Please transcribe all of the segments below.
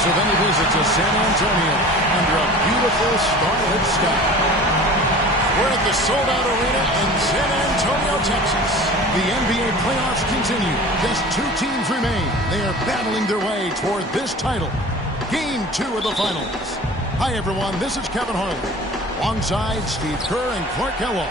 So then he visits a San Antonio under a beautiful starlit sky. We're at the sold-out arena in San Antonio, Texas. The NBA playoffs continue. Just 2 teams remain. They are battling their way toward this title. Game 2 of the finals. Hi, everyone. This is Kevin Harlan. Alongside Steve Kerr and Clark Kellogg.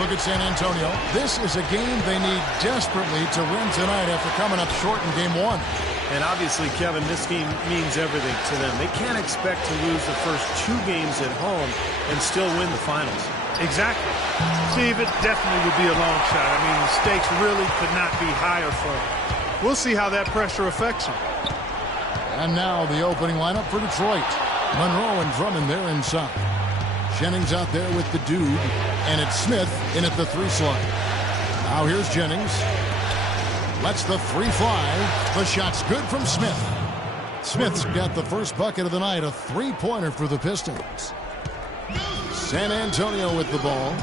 Look at San Antonio. This is a game they need desperately to win tonight after coming up short in Game 1. And obviously, Kevin, this game means everything to them. They can't expect to lose the first 2 games at home and still win the finals. Exactly. Steve, it definitely would be a long shot. I mean, the stakes really could not be higher for them. We'll see how that pressure affects them. And now the opening lineup for Detroit. Monroe and Drummond there inside. Jennings out there with the dude. And it's Smith in at the 3 slot. Now here's Jennings. Lets the 3 fly. The shot's good from Smith. Smith's got the first bucket of the night, a 3-pointer for the Pistons. San Antonio with the ball.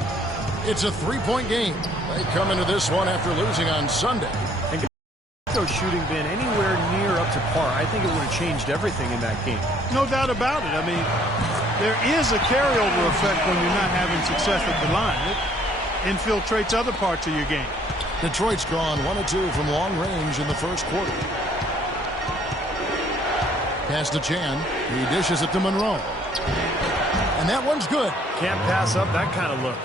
It's a 3-point game. They come into this one after losing on Sunday. And if shooting been anywhere near up to par, I think it would have changed everything in that game. No doubt about it. I mean, there is a carryover effect when you're not having success at the line. It infiltrates other parts of your game. Detroit's gone 1 of 2 from long range in the first quarter. Pass to Chan. He dishes it to Monroe. And that one's good. Can't pass up that kind of look.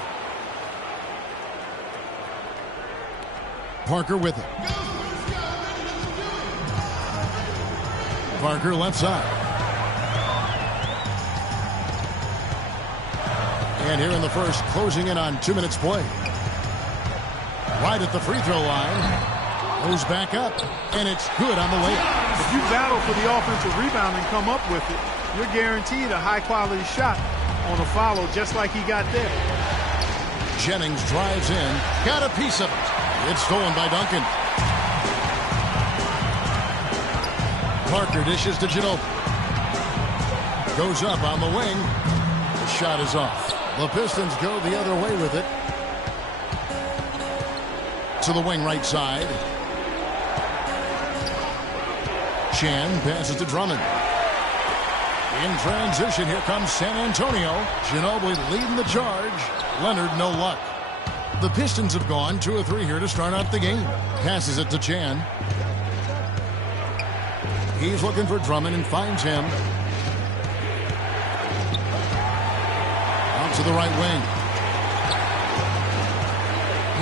Parker with it. Parker left side. And here in the first, closing in on 2 minutes play. Right at the free throw line. Goes back up. And it's good on the layup. If you battle for the offensive rebound and come up with it, you're guaranteed a high-quality shot on a follow just like he got there. Jennings drives in. Got a piece of it. It's stolen by Duncan. Parker dishes to Ginobili. Goes up on the wing. The shot is off. The Pistons go the other way with it. To the wing right side. Chan passes to Drummond. In transition, here comes San Antonio. Ginobili leading the charge. Leonard, no luck. The Pistons have gone 2 of 3 here to start out the game. Passes it to Chan. He's looking for Drummond and finds him. Out to the right wing.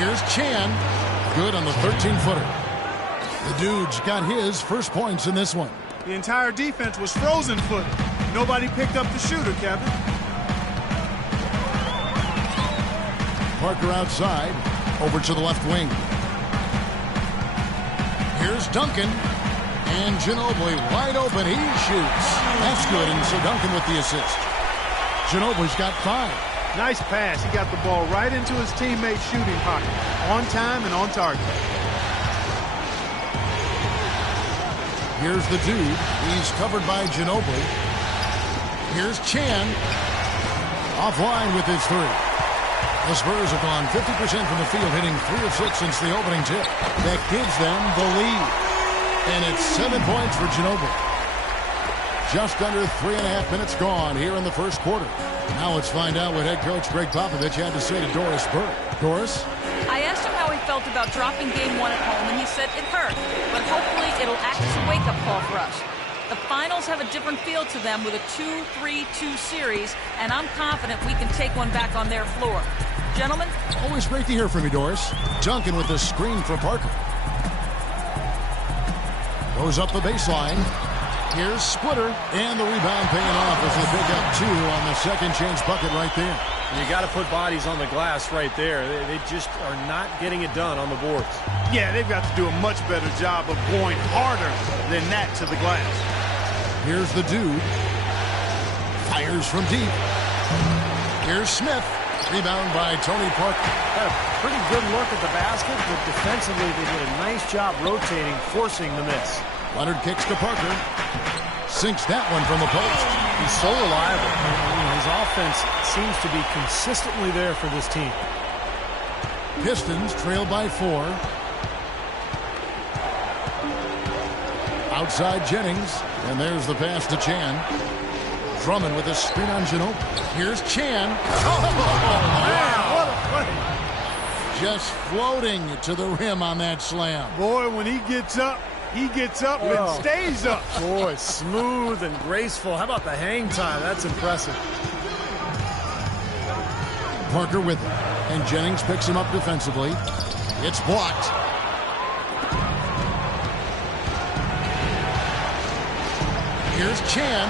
Here's Chan. Good on the 13-footer. The dude's got his first points in this one. The entire defense was frozen footed. Nobody picked up the shooter, Kevin. Parker outside. Over to the left wing. Here's Duncan. And Ginobili wide open. He shoots. That's good. And so Duncan with the assist. Ginobili's got 5. Nice pass. He got the ball right into his teammate's shooting pocket. On time and on target. Here's the dude. He's covered by Ginobili. Here's Chan. Offline with his 3. The Spurs have gone 50% from the field, hitting 3 of 6 since the opening tip. That gives them the lead. And it's 7 points for Ginobili. Just under 3.5 minutes gone here in the first quarter. Now let's find out what head coach Greg Popovich had to say to Doris Burke. Doris? I asked him how he felt about dropping Game 1 at home, and he said it hurt. But hopefully it'll act as a wake-up call for us. The finals have a different feel to them with a 2-3-2 series, and I'm confident we can take one back on their floor. Gentlemen? Always great to hear from you, Doris. Duncan with the screen for Parker. Goes up the baseline. Here's Splitter, and the rebound paying off as they pick up 2 on the second chance bucket right there. You got to put bodies on the glass right there. They just are not getting it done on the boards. Yeah, they've got to do a much better job of going harder than that to the glass. Here's the dude. Fires from deep. Here's Smith. Rebound by Tony Parker. Got a pretty good look at the basket, but defensively they did a nice job rotating, forcing the miss. Leonard kicks to Parker. Sinks that one from the post. He's so reliable. His offense seems to be consistently there for this team. Pistons trail by 4. Outside Jennings. And there's the pass to Chan. Drummond with a screen on Ginobili. Here's Chan. Oh, Man, what a play. just floating to the rim on that slam. Boy, when he gets up and stays up. Boy, smooth and graceful. How about the hang time? That's impressive. Parker with it. And Jennings picks him up defensively. It's blocked. Here's Chan.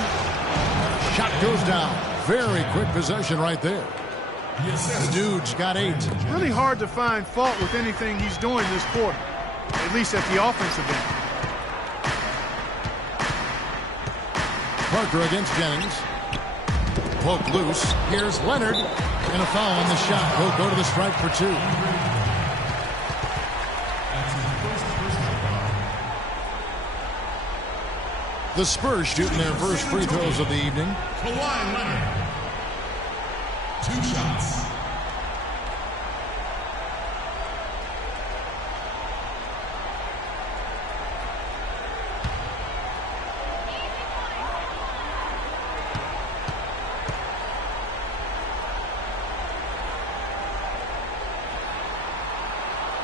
Shot goes down. Very quick possession right there. The dude's got 8. Really hard to find fault with anything he's doing this quarter, at least at the offensive end. Parker against Jennings. Poke loose. Here's Leonard. And a foul on the shot. He'll go to the stripe for 2. The Spurs shooting their first free throws of the evening. Kawhi Leonard. 2 shots.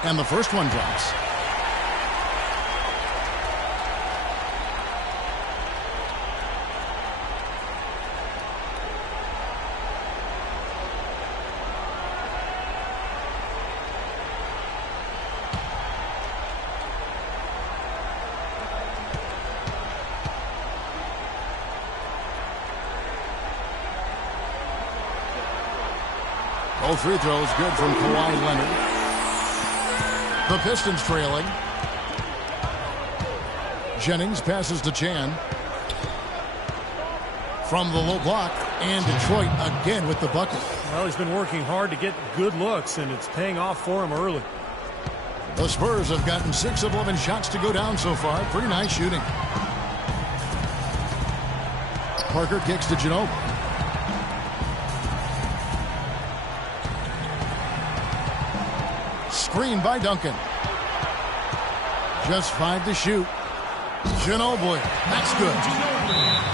And the first one drops. Both free throws good from Kawhi Leonard. The Pistons trailing. Jennings passes to Chan. From the low block. And Detroit again with the bucket. Well, he's been working hard to get good looks, and it's paying off for him early. The Spurs have gotten 6 of 11 shots to go down so far. Pretty nice shooting. Parker kicks to Ginobili. Screen by Duncan. Just 5 to shoot. Ginobili. That's good.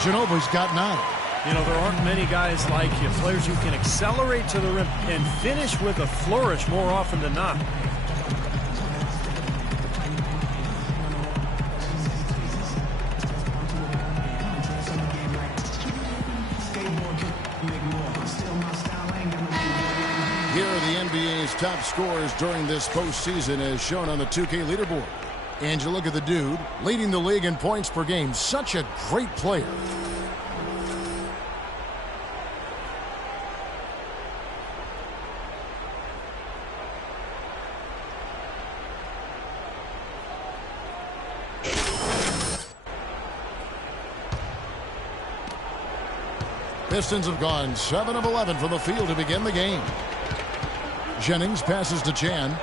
Ginobili's got 9. You know, there aren't many guys like you, players who can accelerate to the rim and finish with a flourish more often than not. Here are the NBA's top scorers during this postseason as shown on the 2K leaderboard. And you look at the dude leading the league in points per game. Such a great player. Pistons have gone 7 of 11 from the field to begin the game. Jennings passes to Chan.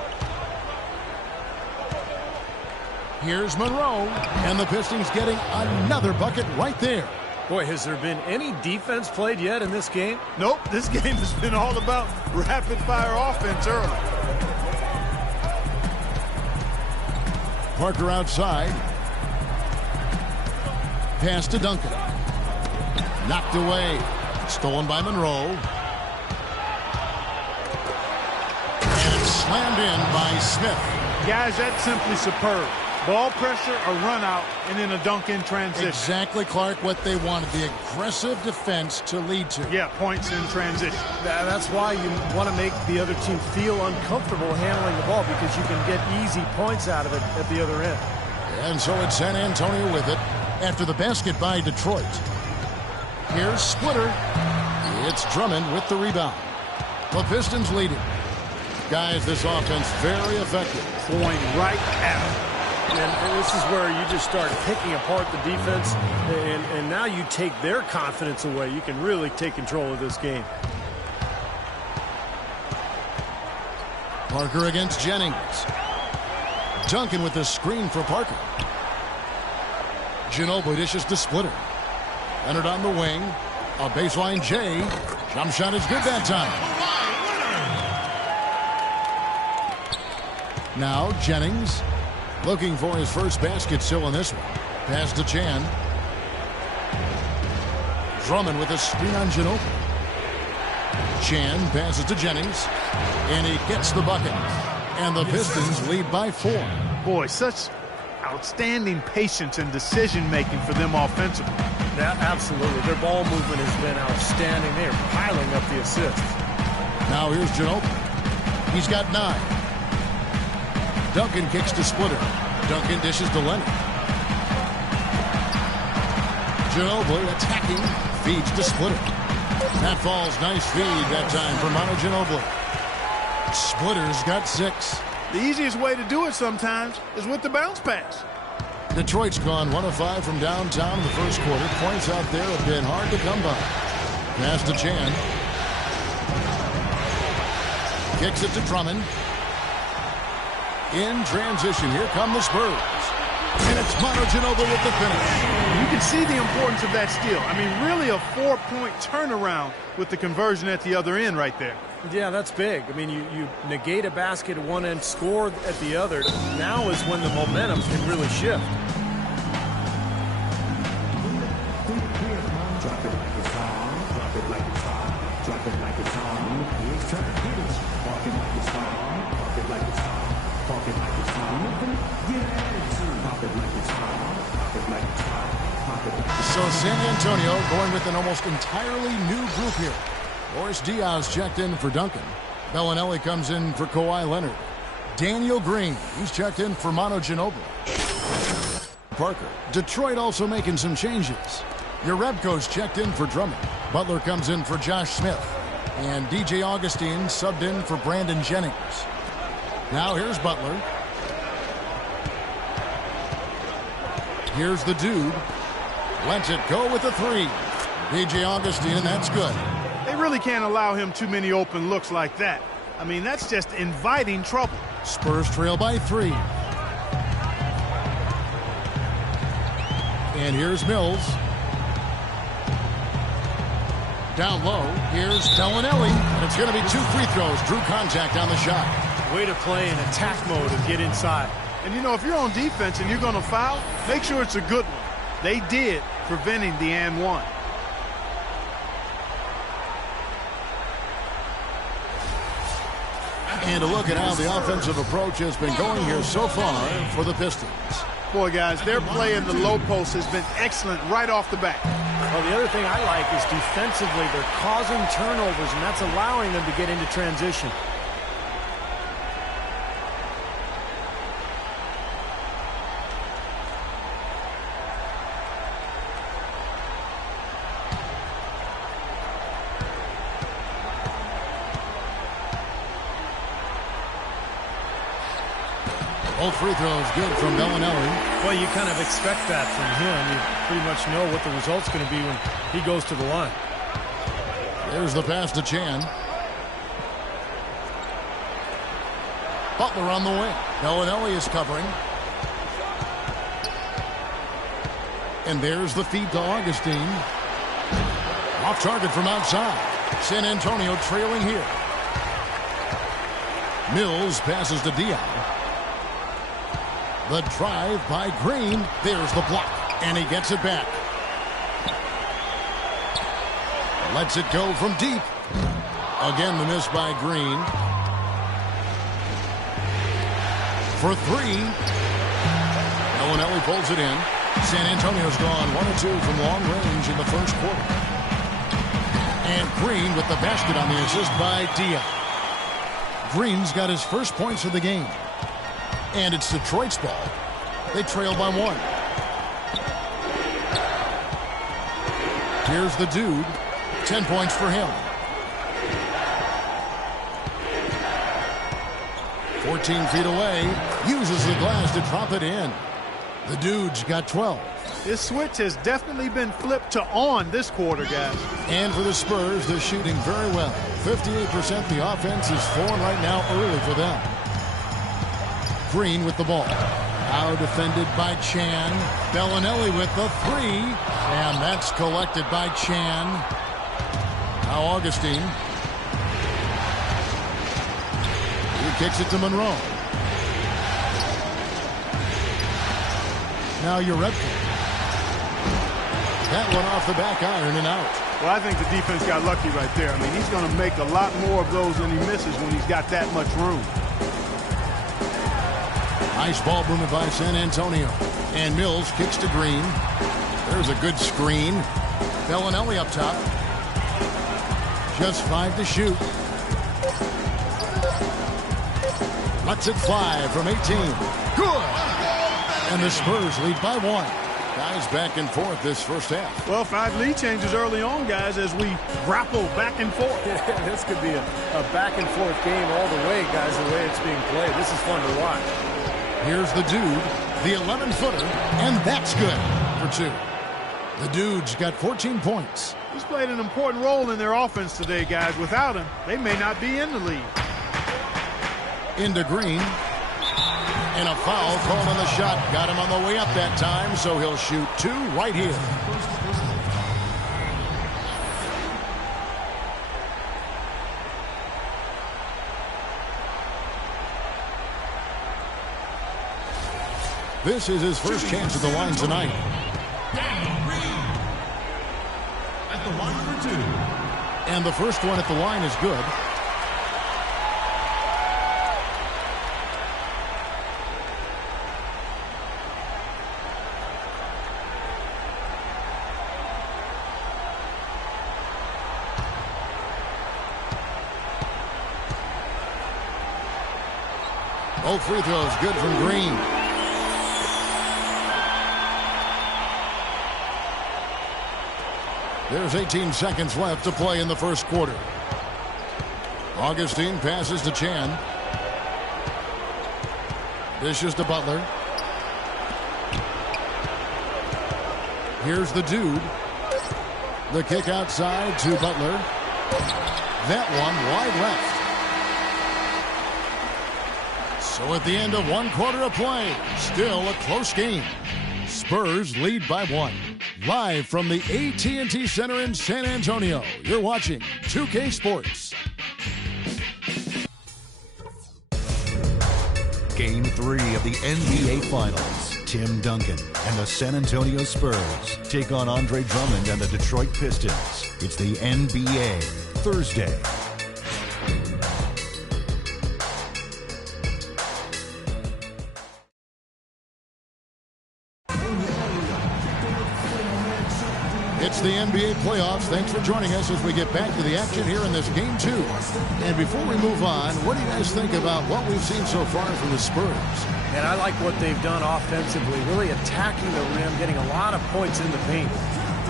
Here's Monroe. And the Pistons getting another bucket right there. Boy, has there been any defense played yet in this game? Nope, this game has been all about rapid-fire offense early. Parker outside. Pass to Duncan. Knocked away. Stolen by Monroe. And it's slammed in by Smith. Guys, that's simply superb. Ball pressure, a run out, and then a dunk in transition. Exactly, Clark, what they wanted. The aggressive defense to lead to. Yeah, points in transition. That's why you want to make the other team feel uncomfortable handling the ball, because you can get easy points out of it at the other end. And so it's San Antonio with it after the basket by Detroit. Here's Splitter. It's Drummond with the rebound. The Pistons leading. Guys, this offense very effective. Going right at him. And this is where you just start picking apart the defense, and now you take their confidence away. You can really take control of this game. Parker against Jennings. Duncan with the screen for Parker. Ginobili dishes to Splitter. Leonard on the wing. A baseline J. Jump shot is good that time. Now Jennings looking for his first basket still in this one. Pass to Chan. Drummond with a screen on Ginobili. Chan passes to Jennings. And he gets the bucket. And the Pistons lead by 4. Boy, such outstanding patience and decision-making for them offensively. Yeah, absolutely. Their ball movement has been outstanding. They are piling up the assists. Now here's Ginobili. He's got 9. Duncan kicks to Splitter. Duncan dishes to Leonard. Ginobili attacking. Feeds to Splitter. That falls. Nice feed that time for Manu Ginobili. Splitter's got 6. The easiest way to do it sometimes is with the bounce pass. Detroit's gone 1 of 5 from downtown in the first quarter. Points out there have been hard to come by. Pass to Chan. Kicks it to Drummond. In transition, here come the Spurs. And it's Manu Ginobili with the finish. You can see the importance of that steal. I mean, really a 4-point turnaround with the conversion at the other end right there. Yeah, that's big. I mean, you negate a basket at one end, score at the other. Now is when the momentum can really shift. Drop it like it's hot. Drop it like it's hot. Drop it like it's hot. He's trying to get it. Park it like it's hot. Park it like it's hot. Park it like it's hot. Get attitude. Pop it like it's hot. Pop it like it's hot. Pop it like it's hot. So San Antonio going with an almost entirely new group here. Boris Diaz checked in for Duncan. Bellinelli comes in for Kawhi Leonard. Daniel Green, he's checked in for Manu Ginobili. Parker. Detroit also making some changes. Jerebko's checked in for Drummond. Butler comes in for Josh Smith. And DJ Augustine subbed in for Brandon Jennings. Now here's Butler. Here's the dude. Lets it go with the 3. DJ Augustine, and that's good. They really can't allow him too many open looks like that. I mean, that's just inviting trouble. Spurs trail by 3. And here's Mills. Down low, here's Bellinelli. And it's going to be 2 free throws. Drew contact on the shot. Way to play in attack mode and get inside. And, you know, if you're on defense and you're going to foul, make sure it's a good one. They did, preventing the and one. And a look at how the offensive approach has been going here so far for the Pistons. Boy, guys, their play in the low post has been excellent right off the bat. Well, the other thing I like is defensively they're causing turnovers, and that's allowing them to get into transition. Both free throws good from Bellinelli. Well, you kind of expect that from him. You pretty much know what the result's going to be when he goes to the line. There's the pass to Chan. Butler on the wing. Bellinelli is covering. And there's the feed to Augustine. Off target from outside. San Antonio trailing here. Mills passes to Dion. The drive by Green. There's the block. And he gets it back. Lets it go from deep. Again, the miss by Green. For 3. Bellinelli pulls it in. San Antonio's gone 1 of 2 from long range in the first quarter. And Green with the basket on the assist by Dion. Green's got his first points of the game. And it's Detroit's ball. They trail by 1. Here's the dude. 10 points for him. 14 feet away. Uses the glass to drop it in. The dude's got 12. This switch has definitely been flipped to on this quarter, guys. And for the Spurs, they're shooting very well. 58%. The offense is flowing right now early for them. Green with the ball. Now defended by Chan. Bellinelli with the 3. And that's collected by Chan. Now Augustine. He kicks it to Monroe. Now Jerebko. that one off the back iron and out. Well, I think the defense got lucky right there. I mean, he's going to make a lot more of those than he misses when he's got that much room. Nice ball movement by San Antonio. And Mills kicks to Green. There's a good screen. Bellinelli up top. Just 5 to shoot. Lets it fly from 18. Good! And the Spurs lead by 1. Guys back and forth this first half. Well, 5 lead changes early on, guys, as we grapple back and forth. This could be a back and forth game all the way, guys, the way it's being played. This is fun to watch. Here's the dude, the 11-footer, and that's good for 2. The dude's got 14 points. He's played an important role in their offense today, guys. Without him, they may not be in the lead. Into Green. And a foul called on the shot. Got him on the way up that time, so he'll shoot 2 right here. This is his first chance at the line tonight. At the line for 2. And the first one at the line is good. Both free throws good from Green. There's 18 seconds left to play in the first quarter. Augustine passes to Chan. Dishes to Butler. Here's the dude. The kick outside to Butler. That one wide left. So at the end of 1 quarter of play, still a close game. Spurs lead by 1. Live from the AT&T Center in San Antonio, you're watching 2K Sports. Game 3 of the NBA Finals. Tim Duncan and the San Antonio Spurs take on Andre Drummond and the Detroit Pistons. It's the NBA Thursday. It's the NBA playoffs. Thanks for joining us as we get back to the action here in this game 2. And before we move on, what do you guys think about what we've seen so far from the Spurs? And I like what they've done offensively, really attacking the rim, getting a lot of points in the paint.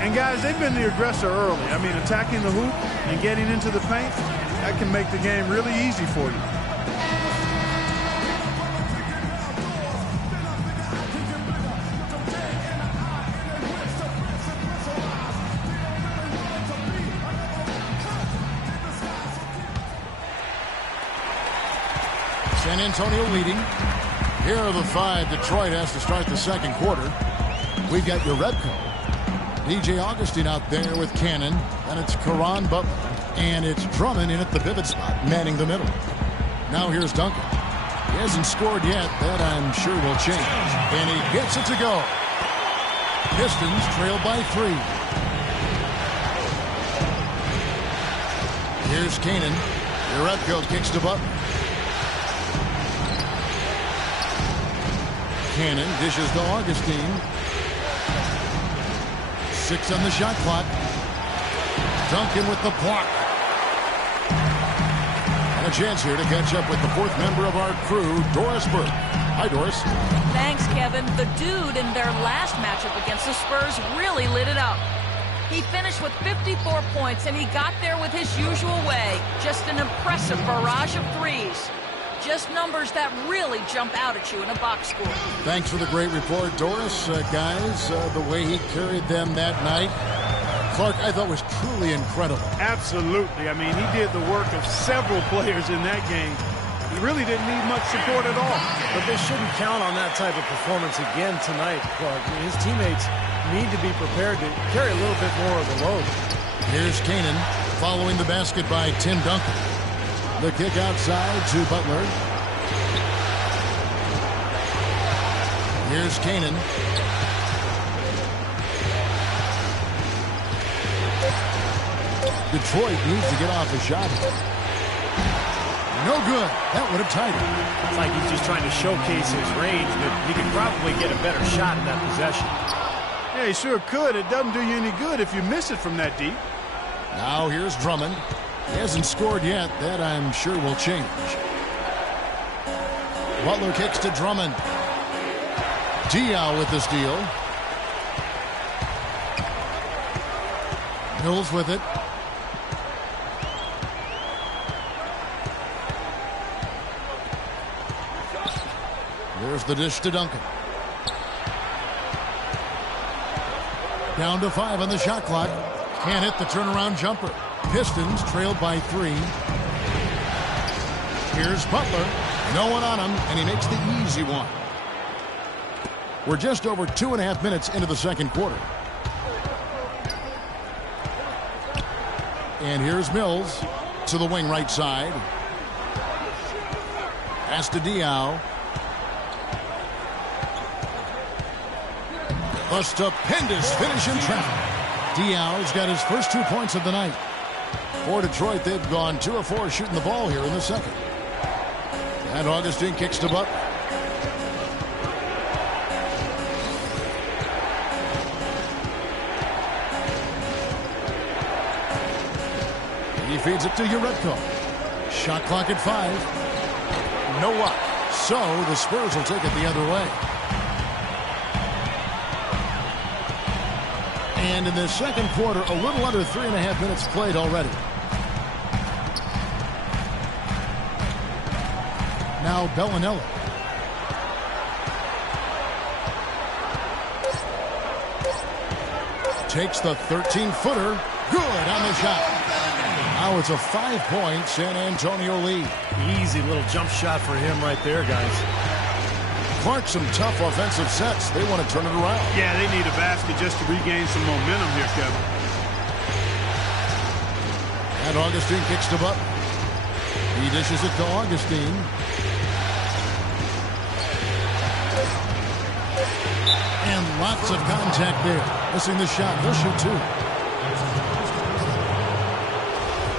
And, guys, they've been the aggressor early. I mean, attacking the hoop and getting into the paint, that can make the game really easy for you. San Antonio leading. Here are the 5 Detroit has to start the second quarter. We've got Urebko. DJ Augustine out there with Cannon. And it's Caron Butler. And it's Drummond in at the pivot spot, manning the middle. Now here's Duncan. He hasn't scored yet. That I'm sure will change. And he gets it to go. Pistons trail by 3. Here's Cannon. Urebko kicks to Butler. Cannon dishes to Augustine. 6 on the shot clock. Duncan with the block. And a chance here to catch up with the 4th member of our crew, Doris Burke. Hi, Doris. Thanks, Kevin. The dude in their last matchup against the Spurs really lit it up. He finished with 54 points, and he got there with his usual way. Just an impressive barrage of threes. Just numbers that really jump out at you in a box score. Thanks for the great report, Doris. Guys, the way he carried them that night, Clark, I thought was truly incredible. Absolutely. I mean, he did the work of several players in that game. He really didn't need much support at all. But they shouldn't count on that type of performance again tonight, Clark. I mean, his teammates need to be prepared to carry a little bit more of the load. Here's Cannon following the basket by Tim Duncan. The kick outside to Butler. Here's Cannon. Detroit needs to get off a shot. No good. That would have tied it. It's like he's just trying to showcase his range, but he could probably get a better shot in that possession. Yeah, he sure could. It doesn't do you any good if you miss it from that deep. Now here's Drummond. He hasn't scored yet. That, I'm sure, will change. Butler kicks to Drummond. Diaw with the steal. Mills with it. There's the dish to Duncan. Down to 5 on the shot clock. Can't hit the turnaround jumper. Pistons trailed by 3. Here's Butler. No one on him, and he makes the easy one. We're just over 2.5 minutes into the second quarter. And here's Mills to the wing right side. Pass to Diaw. A stupendous finish in traffic. Diaw's got his first 2 points of the night. For Detroit, they've gone 2 of 4 shooting the ball here in the second. And Augustine kicks to Butler. He feeds it to Uredko. Shot clock at 5. No luck. So the Spurs will take it the other way. And in the second quarter, a little under 3.5 minutes played already. Now Bellinelli. Takes the 13-footer. Good on the shot. Now it's a 5-point San Antonio lead. Easy little jump shot for him right there, guys. Clark, some tough offensive sets. They want to turn it around. Yeah, they need a basket just to regain some momentum here, Kevin. And Augustine kicks to Butler. He dishes it to Augustine. And lots of contact there. Missing the shot. He'll shoot 2.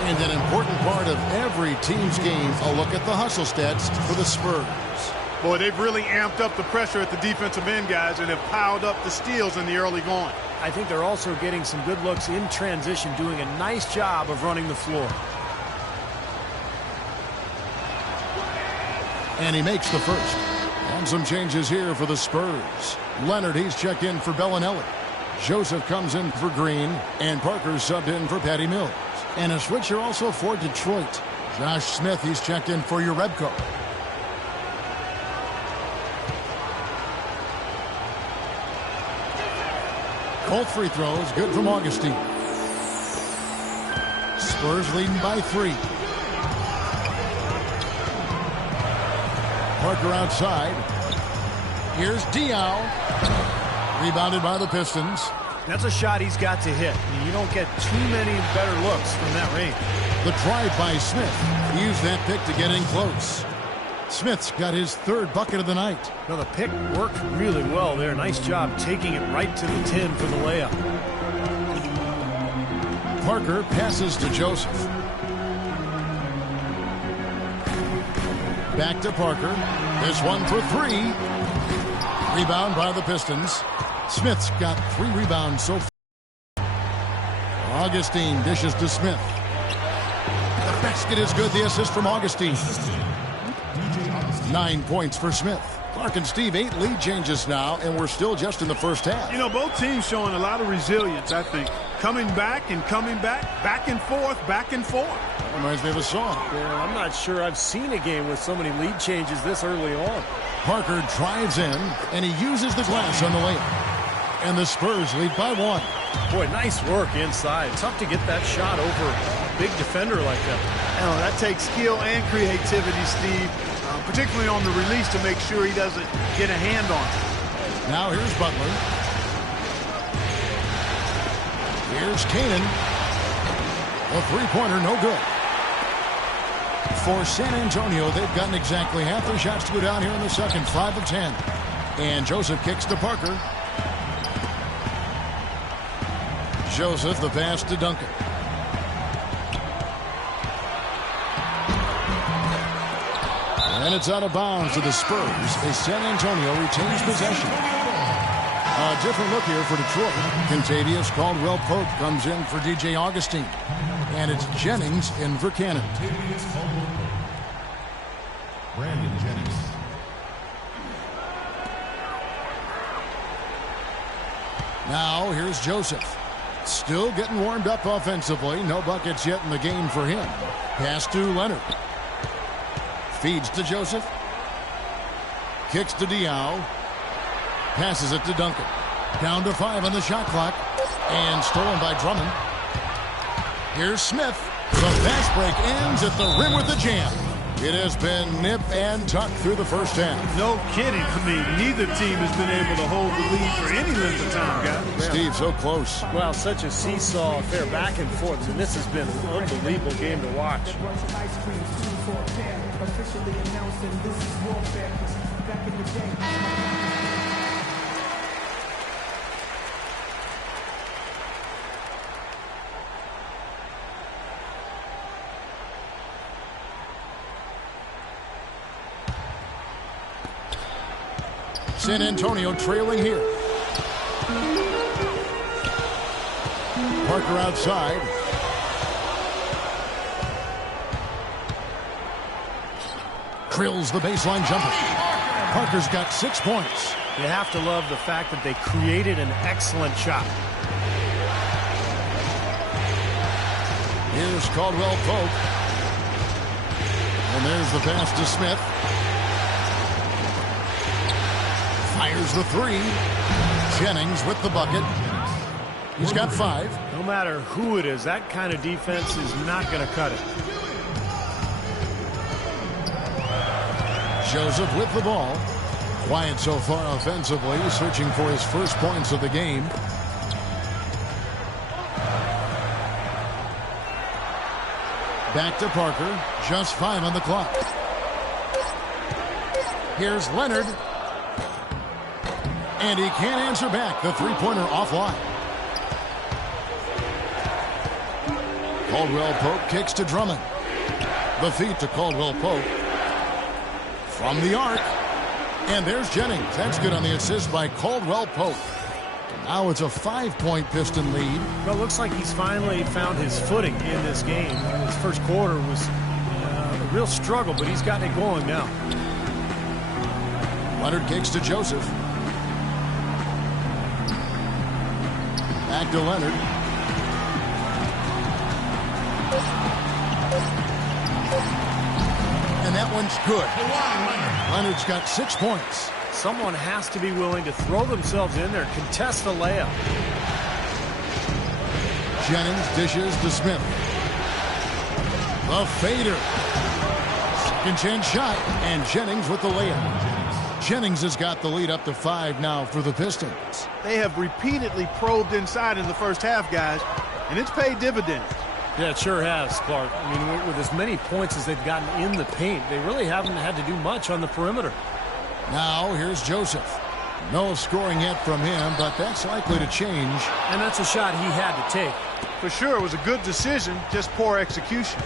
And an important part of every team's game, a look at the hustle stats for the Spurs. Boy, they've really amped up the pressure at the defensive end, guys, and have piled up the steals in the early going. I think they're also getting some good looks in transition, doing a nice job of running the floor. And he makes the first. And some changes here for the Spurs. Leonard, he's checked in for Bellinelli. Joseph comes in for Green, and Parker subbed in for Patty Mills. And a switcher also for Detroit. Josh Smith, he's checked in for Uredko. Both free throws, good from Augustine. Spurs leading by 3. Parker outside. Here's Diaw. Rebounded by the Pistons. That's a shot he's got to hit. You don't get too many better looks from that range. The drive by Smith. He used that pick to get in close. Smith's got his 3rd bucket of the night. Now the pick worked really well there. Nice job taking it right to the 10 for the layup. Parker passes to Joseph. Back to Parker. This one for 3. Rebound by the Pistons. Smith's got 3 rebounds so far. Augustine dishes to Smith. The basket is good. The assist from Augustine. 9 points for Smith. Clark and Steve, 8 lead changes now, and we're still just in the first half. You know, both teams showing a lot of resilience, I think. Coming back and coming back, back and forth, back and forth. That reminds me of a song. Yeah, I'm not sure I've seen a game with so many lead changes this early on. Parker drives in, and he uses the glass on the layup. And the Spurs lead by 1. Boy, nice work inside. Tough to get that shot over a big defender like that. Oh, that takes skill and creativity, Steve, particularly on the release to make sure he doesn't get a hand on it. Now here's Butler. Here's Canaan. A 3-pointer, no good. For San Antonio, they've gotten exactly half their shots to go down here in the second, 5 of 10. And Joseph kicks to Parker. Joseph, the pass to Duncan. And it's out of bounds to the Spurs as San Antonio retains possession. A different look here for Detroit. Contavious Caldwell-Pope comes in for DJ Augustine. And it's Jennings in for Cannon. Brandon Jennings. Now here's Joseph. Still getting warmed up offensively. No buckets yet in the game for him. Pass to Leonard. Feeds to Joseph. Kicks to Diaw. Passes it to Duncan. Down to 5 on the shot clock. And stolen by Drummond. Here's Smith. The fast break ends at the rim with the jam. It has been nip and tuck through the first half. No kidding. I mean, neither team has been able to hold the lead for any length of time, guys. Steve, so close. Well, such a seesaw affair back and forth, and this has been an unbelievable game to watch. San Antonio trailing here. Parker outside. Drills the baseline jumper. Parker's got 6 points. You have to love the fact that they created an excellent shot. Here's Caldwell-Pope. And there's the pass to Smith. Fires the 3. Jennings with the bucket. He's got 5. No matter who it is, that kind of defense is not going to cut it. Joseph with the ball. Quiet so far offensively, searching for his first points of the game. Back to Parker. Just 5 on the clock. Here's Leonard. And he can't answer back. The three-pointer offline. Caldwell-Pope kicks to Drummond. The feed to Caldwell-Pope. From the arc. And there's Jennings. That's good on the assist by Caldwell-Pope. Now it's a 5-point Piston lead. Well, it looks like he's finally found his footing in this game. His first quarter was a real struggle, but he's gotten it going now. Leonard kicks to Joseph. Back to Leonard. And that one's good. Leonard's got 6 points. Someone has to be willing to throw themselves in there, contest the layup. Jennings dishes to Smith. The fader. Second chance shot. And Jennings with the layup. Jennings has got the lead up to 5 now for the Pistons. They have repeatedly probed inside in the first half, guys, and it's paid dividends. Yeah, it sure has, Clark. I mean, with as many points as they've gotten in the paint, they really haven't had to do much on the perimeter. Now here's Joseph. No scoring yet from him, but that's likely to change. And that's a shot he had to take. For sure, it was a good decision, just poor execution.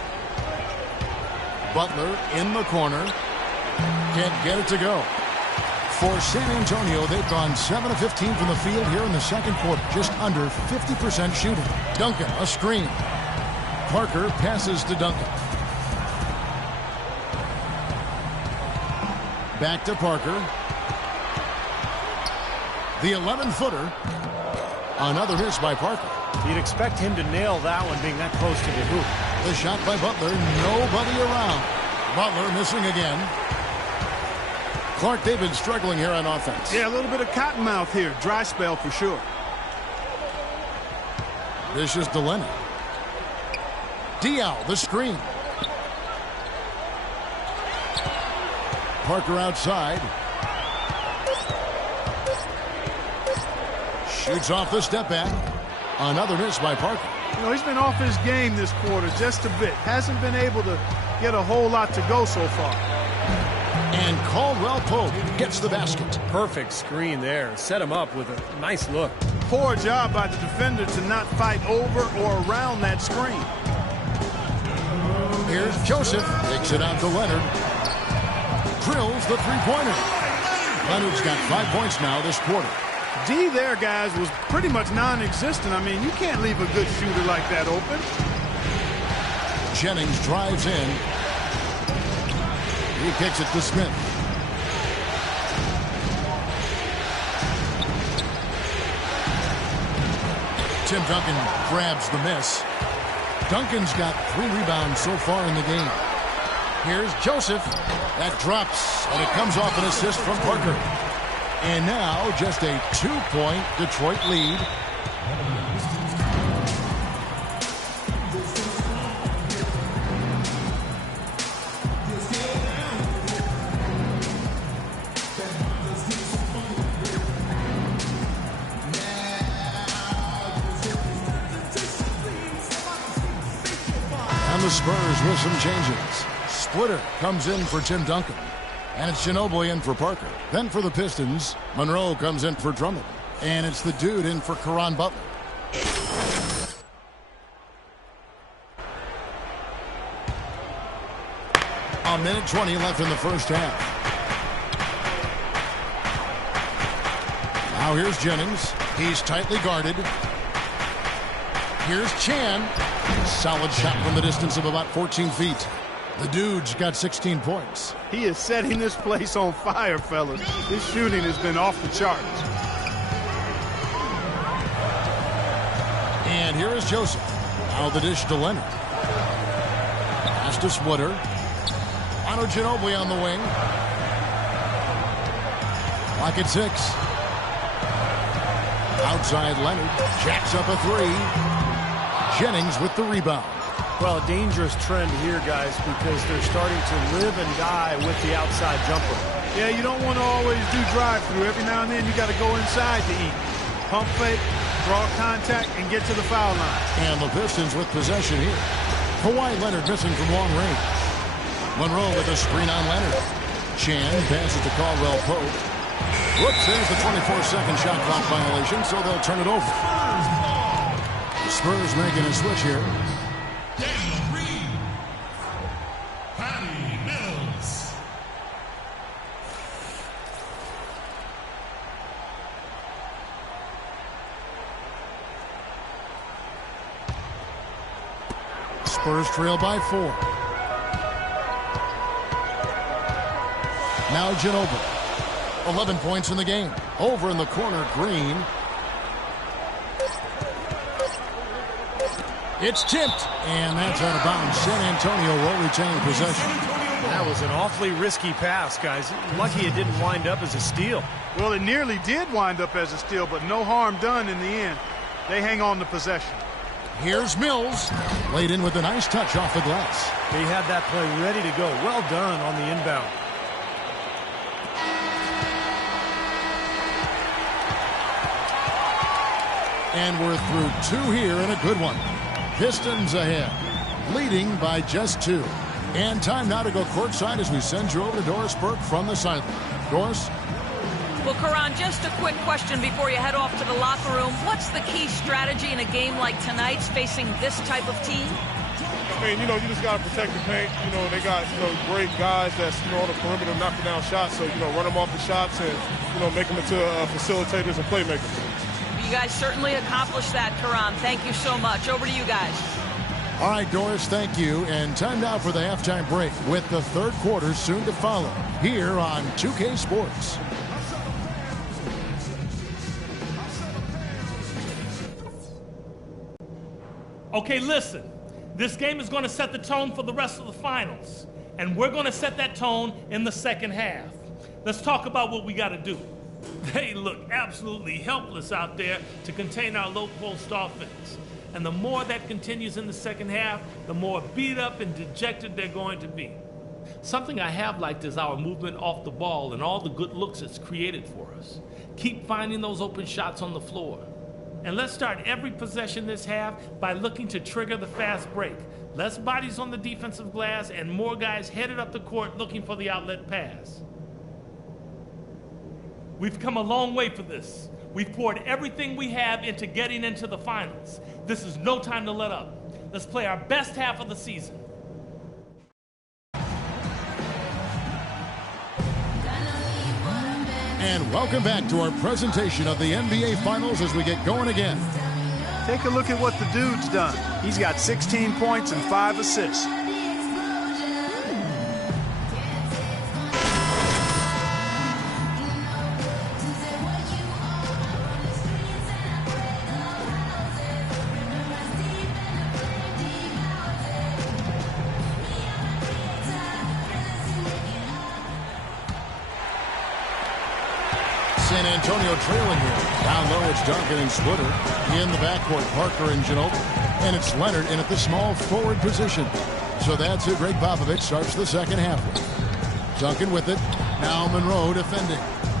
Butler in the corner. Can't get it to go. For San Antonio, they've gone 7 of 15 from the field here in the second quarter. Just under 50% shooting. Duncan, a screen. Parker passes to Duncan. Back to Parker. The 11-footer. Another miss by Parker. You'd expect him to nail that one being that close to the hoop. The shot by Butler. Nobody around. Butler missing again. Clark, they've been struggling here on offense. Yeah, a little bit of cottonmouth here. Dry spell for sure. This is Leonard. Diaw, the screen. Parker outside. Shoots off the step back. Another miss by Parker. You know, he's been off his game this quarter just a bit. Hasn't been able to get a whole lot to go so far. And Caldwell-Pope gets the basket. Perfect screen there. Set him up with a nice look. Poor job by the defender to not fight over or around that screen. Here's Joseph. Takes it out to Leonard. drills the three-pointer. Leonard's got 5 points now this quarter. D there, guys, was pretty much non-existent. I mean, you can't leave a good shooter like that open. Jennings drives in. He kicks it to Smith. Tim Duncan grabs the miss. Duncan's got 3 rebounds so far in the game. Here's Joseph. That drops, and it comes off an assist from Parker. And now just a 2-point Detroit lead. And the Spurs with some changes. Splitter comes in for Tim Duncan. And it's Ginobili in for Parker. Then for the Pistons, Monroe comes in for Drummond. And it's the dude in for Caron Butler. A minute 20 left in the first half. Now here's Jennings. He's tightly guarded. Here's Chan. Solid shot from the distance of about 14 feet. The dude's got 16 points. He is setting this place on fire, fellas. His shooting has been off the charts. And here is Joseph. Now the dish to Leonard. Pass to Splitter. Manu Ginobili on the wing. Clock at 6. Outside Leonard. Jacks up a 3. Jennings with the rebound. Well, a dangerous trend here, guys, because they're starting to live and die with the outside jumper. Yeah, you don't want to always do drive-through. Every now and then you got to go inside to eat. Pump fake, draw contact, and get to the foul line. And the Pistons with possession here. Kawhi Leonard missing from long range. Monroe with a screen on Leonard. Chan passes to Caldwell Pope. Whoops, there's the 24-second shot clock violation, so they'll turn it over. The Spurs making a switch here. Spurs trail by 4. Now Ginobili. 11 points in the game. Over in the corner, Green. It's tipped, and that's out of bounds. San Antonio will retain possession. That was an awfully risky pass, guys. Lucky it didn't wind up as a steal. Well, it nearly did wind up as a steal, but no harm done in the end. They hang on to possession. Here's Mills. Laid in with a nice touch off the glass. They had that play ready to go. Well done on the inbound. And we're through 2 here and a good one. Pistons ahead, leading by just 2. And time now to go courtside as we send you over to Doris Burke from the sideline. Doris? Well, Caron, just a quick question before you head off to the locker room. What's the key strategy in a game like tonight's facing this type of team? I mean, you just got to protect the paint. They got, great guys that's, on the perimeter knocking down shots. So, run them off the shots and, make them into facilitators and playmakers. You guys certainly accomplished that, Caron. Thank you so much. Over to you guys. All right, Doris, thank you. And time now for the halftime break with the third quarter soon to follow here on 2K Sports. Okay, listen. This game is going to set the tone for the rest of the finals. And we're going to set that tone in the second half. Let's talk about what we got to do. They look absolutely helpless out there to contain our low-post offense. And the more that continues in the second half, the more beat up and dejected they're going to be. Something I have liked is our movement off the ball and all the good looks it's created for us. Keep finding those open shots on the floor. And let's start every possession this half by looking to trigger the fast break. Less bodies on the defensive glass and more guys headed up the court looking for the outlet pass. We've come a long way for this. We've poured everything we have into getting into the finals. This is no time to let up. Let's play our best half of the season. And welcome back to our presentation of the NBA Finals as we get going again. Take a look at what the dude's done. He's got 16 points and 5 assists. San Antonio trailing here. Down low, it's Duncan and Splitter. In the backcourt, Parker and Ginobili. And it's Leonard in at the small forward position. So that's who Greg Popovich starts the second half with. Duncan with it. Now Monroe defending.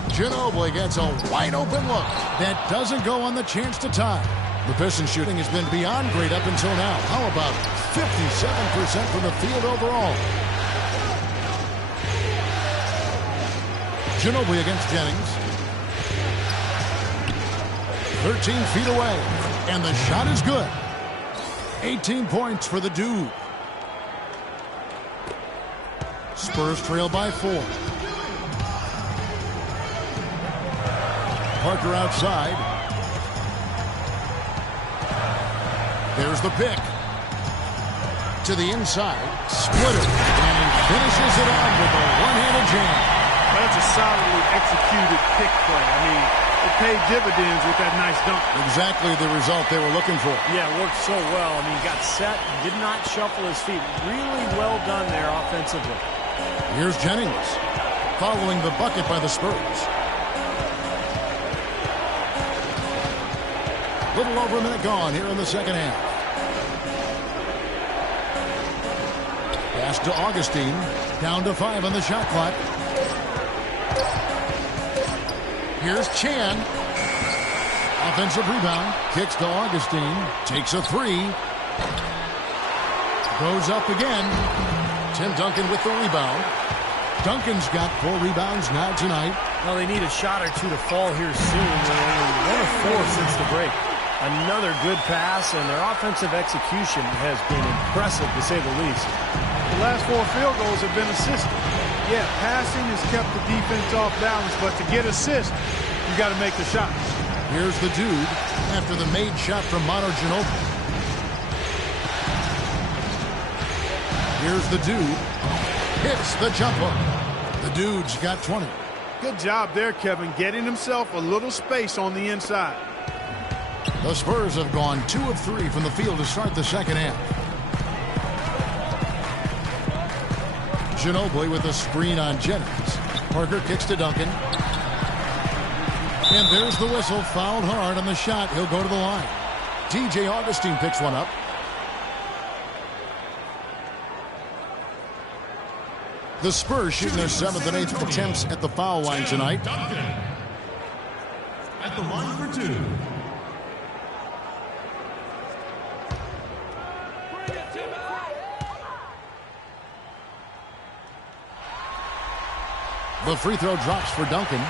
Ginobili gets a wide open look. That doesn't go on the chance to tie. The Pistons shooting has been beyond great up until now. How about 57% from the field overall? Ginobili against Jennings. 13 feet away, and the shot is good. 18 points for the dude. Spurs trail by 4. Parker outside. There's the pick. To the inside. Splitter. And he finishes it on with a one-handed jam. That's a solidly executed pick play. I mean, it paid dividends with that nice dunk. Exactly the result they were looking for. Yeah, it worked so well. I mean, he got set, did not shuffle his feet. Really well done there offensively. Here's Jennings following the bucket by the Spurs. Little over a minute gone here in the second half. Pass to Augustine. Down to 5 on the shot clock. Here's Chan. Offensive rebound. Kicks to Augustine. Takes a 3. Goes up again. Tim Duncan with the rebound. Duncan's got 4 rebounds now tonight. Well, they need a shot or two to fall here soon. They're only 1 of 4 since the break. Another good pass, and their offensive execution has been impressive, to say the least. The last 4 field goals have been assisted. Yeah, passing has kept the defense off balance, but to get assists, you got to make the shots. Here's the dude after the made shot from Manu Ginobili. Here's the dude. Hits the jump hook. The dude's got 20. Good job there, Kevin, getting himself a little space on the inside. The Spurs have gone 2 of 3 from the field to start the second half. Ginobili with a screen on Jennings. Parker kicks to Duncan. And there's the whistle. Fouled hard on the shot. He'll go to the line. TJ Augustine picks one up. The Spurs shooting their 7th and 8th attempts at the foul line tonight. Duncan at the line for 2. The free throw drops for Duncan.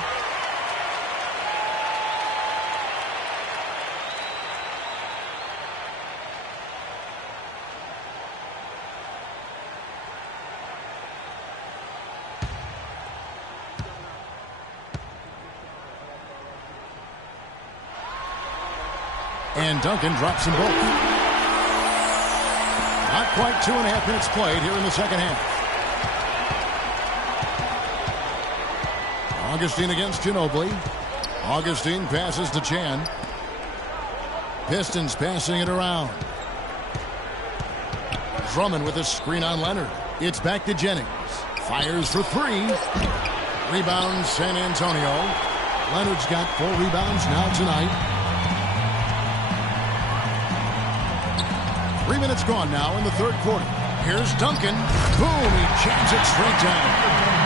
And Duncan drops them both. Not quite 2.5 minutes played here in the second half. Augustine against Ginobili. Augustine passes to Chan. Pistons passing it around. Drummond with a screen on Leonard. It's back to Jennings. Fires for 3. Rebound San Antonio. Leonard's got 4 rebounds now tonight. 3 minutes gone now in the third quarter. Here's Duncan. Boom, he jams it straight down.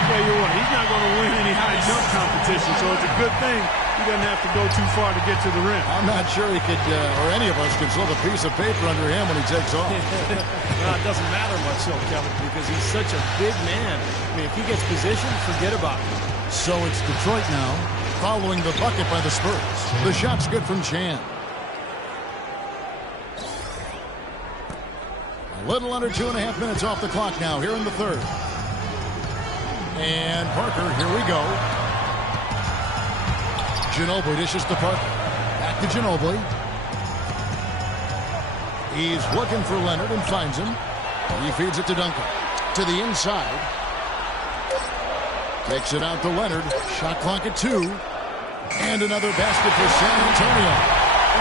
Tell you what, he's not going to win any high jump competition, so it's a good thing he doesn't have to go too far to get to the rim. I'm not sure he could, or any of us could slip a piece of paper under him when he takes off. Well, it doesn't matter much, though, Kevin, because he's such a big man. I mean, if he gets positioned, forget about it. So it's Detroit now, following the bucket by the Spurs. The shot's good from Chan. A little under 2.5 minutes off the clock now here in the third. And Parker, here we go. Ginobili dishes to Parker. Back to Ginobili. He's looking for Leonard and finds him. He feeds it to Duncan. To the inside. Takes it out to Leonard. Shot clock at 2. And another basket for San Antonio.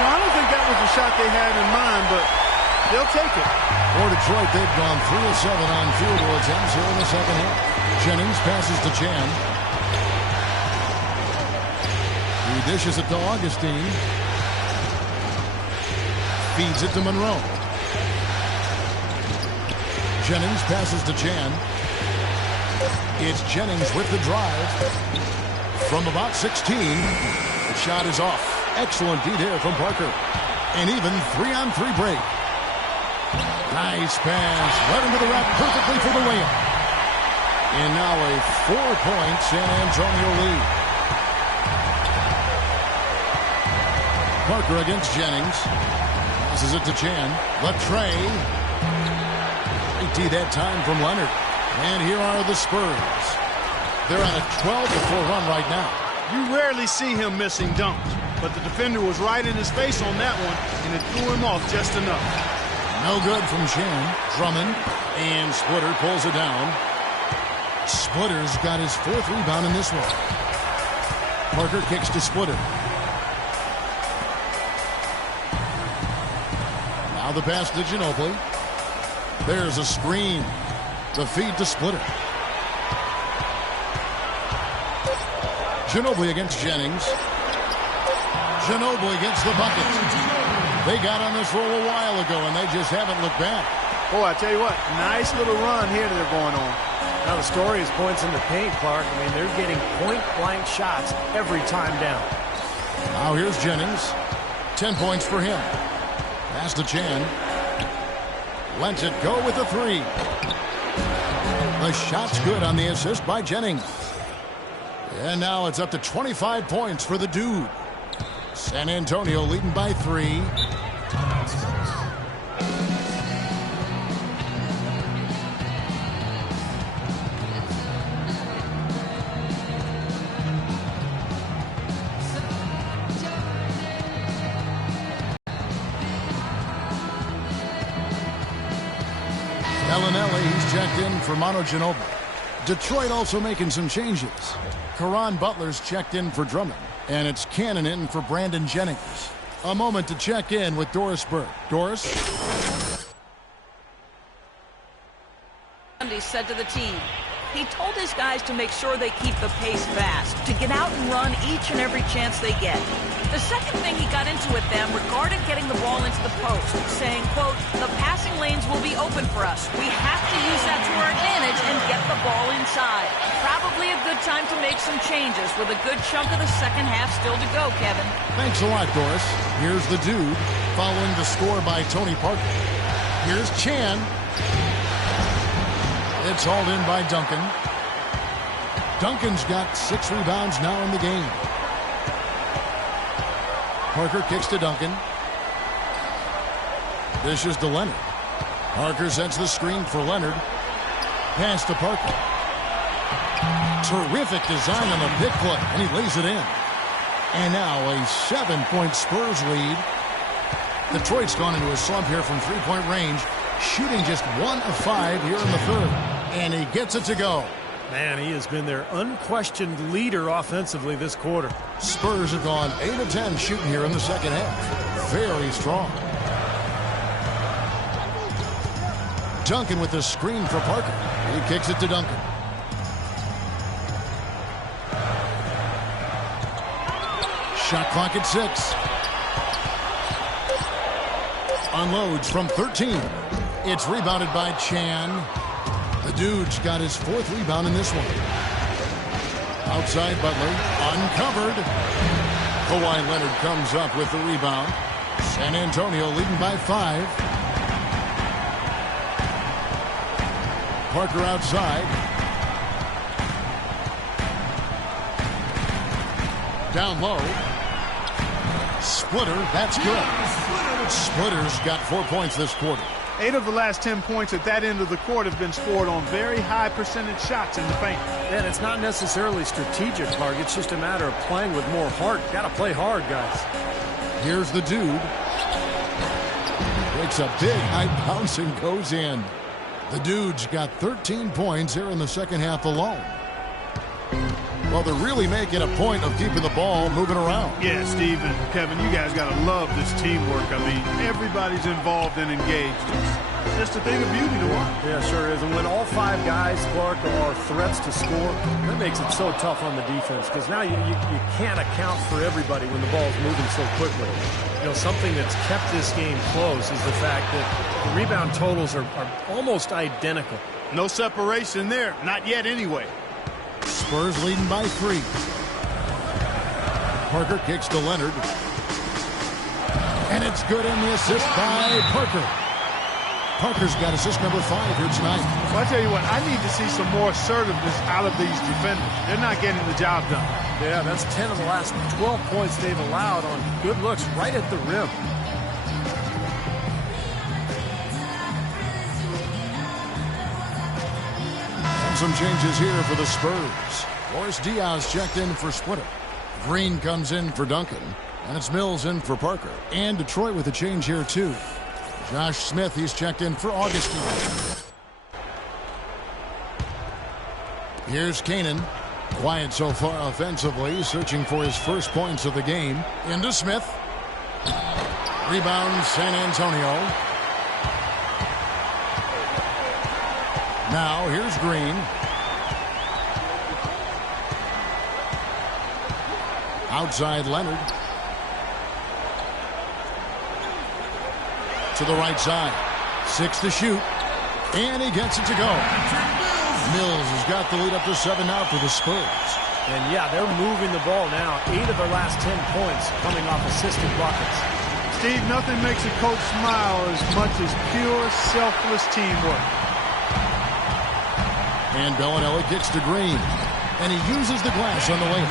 I don't think that was the shot they had in mind, but they'll take it. For Detroit, they've gone 3 of 7 on field goal attempts here in the second half. Jennings passes to Chan. He dishes it to Augustine. Feeds it to Monroe. Jennings passes to Chan. It's Jennings with the drive. From about 16, the shot is off. Excellent D there from Parker. An even 3-on-3 break. Nice pass. Right into the rack perfectly for the layup. And now a 4-point San Antonio lead. Parker against Jennings. Passes it to Chan. Latrey. Great D that time from Leonard. And here are the Spurs. They're on a 12-4 run right now. You rarely see him missing dunks, but the defender was right in his face on that one, and it threw him off just enough. No good from Chan. Drummond. And Splitter pulls it down. Splitter's got his 4th rebound in this one. Parker kicks to Splitter. Now the pass to Ginobili. There's a screen. The feed to Splitter. Ginobili against Jennings. Ginobili gets the bucket. They got on this roll a while ago, and they just haven't looked back. Oh, I tell you what, nice little run here that they're going on. Now the story is points in the paint, Clark. I mean, they're getting point-blank shots every time down. Now here's Jennings. 10 points for him. Pass to Chan. Lets it go with the 3. The shot's good on the assist by Jennings. And now it's up to 25 points for the Dude. San Antonio leading by 3. Bellinelli, he's checked in for Manu Ginobili. Detroit also making some changes. Caron Butler's checked in for Drummond. And it's Cannon in for Brandon Jennings. A moment to check in with Doris Burke. Doris? He said to the team, he told his guys to make sure they keep the pace fast, to get out and run each and every chance they get. The second thing he got into with them regarded getting the ball into the post, saying, quote, the passing lanes will be open for us. We have to use that to our advantage and get the ball inside. Probably a good time to make some changes with a good chunk of the second half still to go, Kevin. Thanks a lot, Doris. Here's the Dude following the score by Tony Parker. Here's Chan. It's hauled in by Duncan. Duncan's got 6 rebounds now in the game. Parker kicks to Duncan. Dishes to Leonard. Parker sets the screen for Leonard. Pass to Parker. Terrific design on the pick play, and he lays it in. And now a 7-point Spurs lead. Detroit's gone into a slump here from 3-point range, shooting just 1 of 5 here in the third. And he gets it to go. Man, he has been their unquestioned leader offensively this quarter. Spurs have gone 8 of 10 shooting here in the second half. Very strong. Duncan with the screen for Parker. He kicks it to Duncan. Shot clock at 6. Unloads from 13. It's rebounded by Chan. The Dude's got his 4th rebound in this one. Outside Butler, uncovered. Kawhi Leonard comes up with the rebound. San Antonio leading by 5. Parker outside. Down low. Splitter, that's good. Splitter's got 4 points this quarter. 8 of the last 10 points at that end of the court have been scored on very high percentage shots in the paint. And it's not necessarily strategic, Clark. It's just a matter of playing with more heart. Got to play hard, guys. Here's the dude. Takes a big high bounce and goes in. The dude's got 13 points here in the second half alone. Well, they're really making a point of keeping the ball moving around. Yeah, Steve and Kevin, you guys got to love this teamwork. I mean, everybody's involved and engaged. It's just a thing of beauty to watch. Yeah, sure is. And when all 5 guys, Clark, are threats to score, that makes it so tough on the defense because now you can't account for everybody when the ball's moving so quickly. You know, something that's kept this game close is the fact that the rebound totals are almost identical. No separation there. Not yet anyway. Spurs leading by 3. Parker kicks to Leonard. And it's good in the assist by Parker. Parker's got assist number 5 here tonight. Well, I tell you what, I need to see some more assertiveness out of these defenders. They're not getting the job done. Yeah, that's 10 of the last 12 points they've allowed on good looks right at the rim. Some changes here for the Spurs. Boris Diaz checked in for Splitter. Green comes in for Duncan. And it's Mills in for Parker. And Detroit with a change here, too. Josh Smith, he's checked in for Augustine. Here's Kanan. Quiet so far offensively, searching for his first points of the game. Into Smith. Rebound, San Antonio. Now, here's Green. Outside Leonard. To the right side. 6 to shoot. And he gets it to go. Mills has got the lead up to 7 now for the Spurs. And yeah, they're moving the ball now. 8 of their last 10 points coming off assisted buckets. Steve, nothing makes a coach smile as much as pure, selfless teamwork. And Bellinelli kicks to Green. And he uses the glass on the way.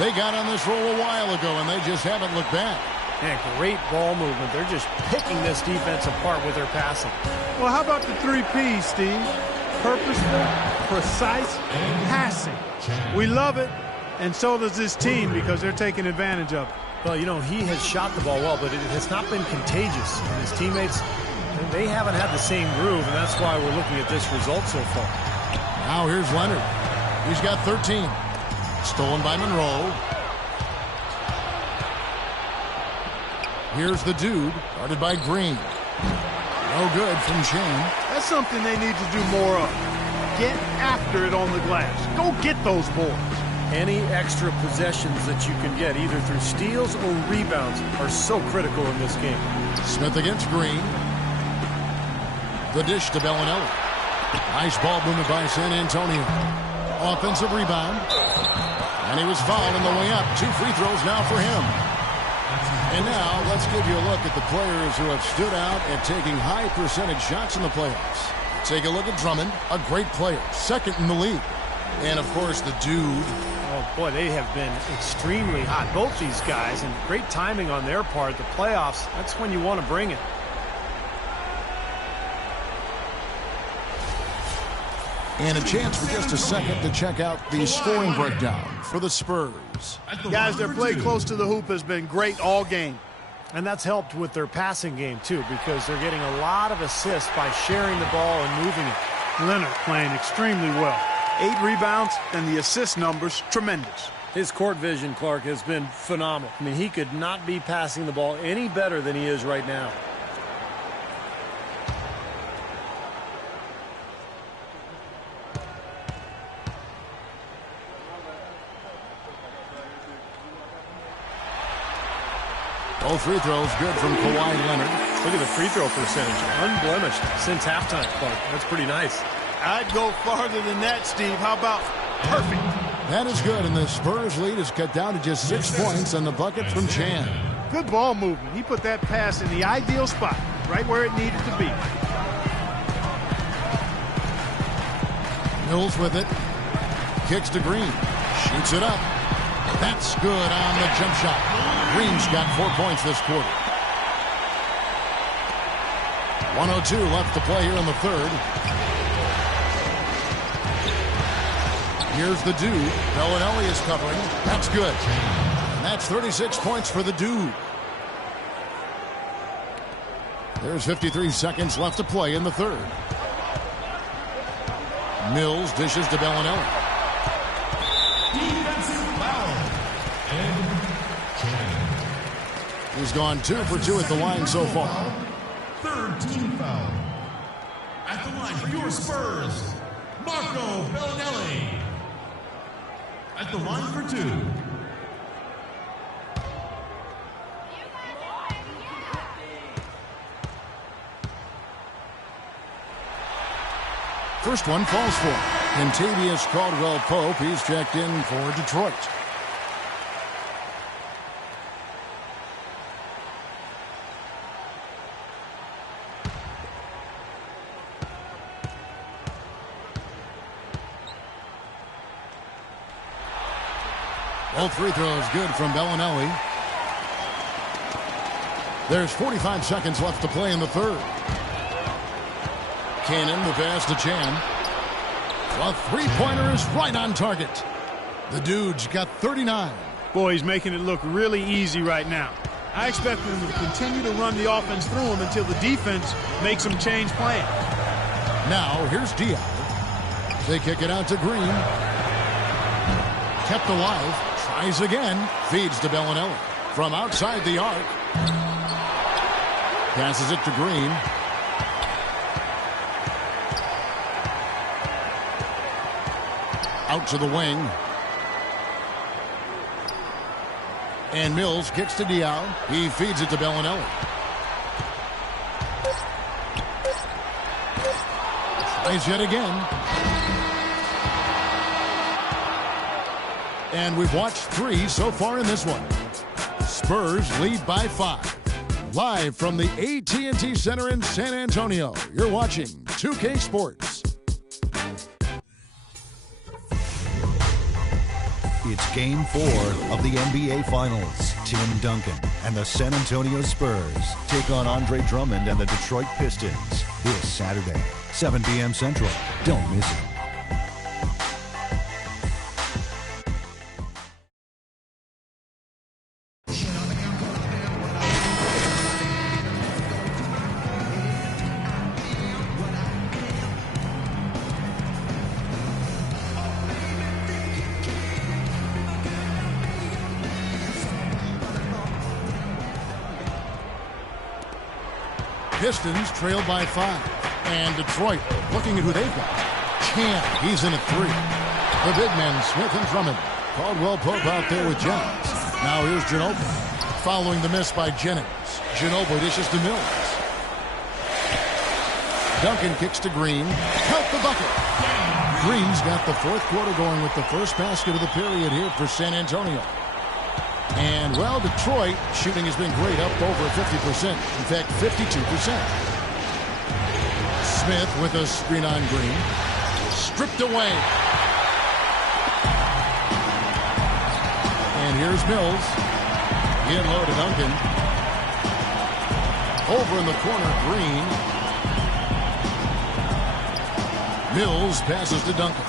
They got on this roll a while ago, and they just haven't looked back. And great ball movement. They're just picking this defense apart with their passing. Well, how about the 3 Ps, Steve? Purposeful, precise, passing. We love it, and so does this team because they're taking advantage of it. Well, you know, he has shot the ball well, but it has not been contagious. And his teammates, they haven't had the same groove, and that's why we're looking at this result so far. Now here's Leonard. He's got 13. Stolen by Monroe. Here's the dude, guarded by Green. No good from Shane. That's something they need to do more of. Get after it on the glass. Go get those boards. Any extra possessions that you can get, either through steals or rebounds, are so critical in this game. Smith against Green. The dish to Bellinelli. Nice ball movement by San Antonio. Offensive rebound. And he was fouled on the way up. 2 free throws now for him. And now let's give you a look at the players who have stood out at taking high percentage shots in the playoffs. Take a look at Drummond, a great player, 2nd in the league. And of course the dude. Oh boy, they have been extremely hot, both these guys, and great timing on their part. The playoffs, that's when you want to bring it. And a chance for just a second to check out the scoring breakdown for the Spurs. Guys, their play close to the hoop has been great all game. And that's helped with their passing game, too, because they're getting a lot of assists by sharing the ball and moving it. Leonard playing extremely well. 8 rebounds, and the assist numbers tremendous. His court vision, Clark, has been phenomenal. I mean, he could not be passing the ball any better than he is right now. Both free throws good from Kawhi Leonard. Look at the free throw percentage. Unblemished since halftime, Clark. That's pretty nice. I'd go farther than that, Steve. How about perfect? That is good, and the Spurs lead is cut down to just 6 points on the bucket from Chan. Good ball movement. He put that pass in the ideal spot, right where it needed to be. Mills with it. Kicks to Green. Shoots it up. That's good on the jump shot. Green's got 4 points this quarter. 1:02 left to play here in the third. Here's the Dude. Bellinelli is covering. That's good. And that's 36 points for the Dude. There's 53 seconds left to play in the third. Mills dishes to Bellinelli. Defensive foul. And He's gone 2 for 2 at the line so far. third team foul. At the line for your Spurs, Marco Bellinelli. At the line for 2. First one falls for Kentavious Caldwell-Pope. He's checked in for Detroit. Both free throws good from Bellinelli. There's 45 seconds left to play in the third. Cannon, the pass to Chan. A three-pointer is right on target. The Dude's got 39. Boy, he's making it look really easy right now. I expect them to continue to run the offense through him until the defense makes them change plans. Now, here's Diaz. They kick it out to Green. Kept alive. Tries again. Feeds to Bellinelli. From outside the arc. Passes it to Green. Out to the wing. And Mills kicks to Diaw. He feeds it to Bellinelli. Tries yet again. And we've watched 3 so far in this one. Spurs lead by 5. Live from the AT&T Center in San Antonio, you're watching 2K Sports. It's Game 4 of the NBA Finals. Tim Duncan and the San Antonio Spurs take on Andre Drummond and the Detroit Pistons this Saturday, 7 p.m. Central. Don't miss it. Pistons trailed by 5. And Detroit looking at who they've got. Chan, he's in at 3. The big men, Smith and Drummond. Caldwell-Pope out there with Jennings. Now here's Ginobili. Following the miss by Jennings. Ginobili dishes to Mills. Duncan kicks to Green. Count the bucket. Green's got the fourth quarter going with the first basket of the period here for San Antonio. And, well, Detroit shooting has been great, up over 50%. In fact, 52%. Smith with a screen on Green. Stripped away. And here's Mills. In low to Duncan. Over in the corner, Green. Mills passes to Duncan.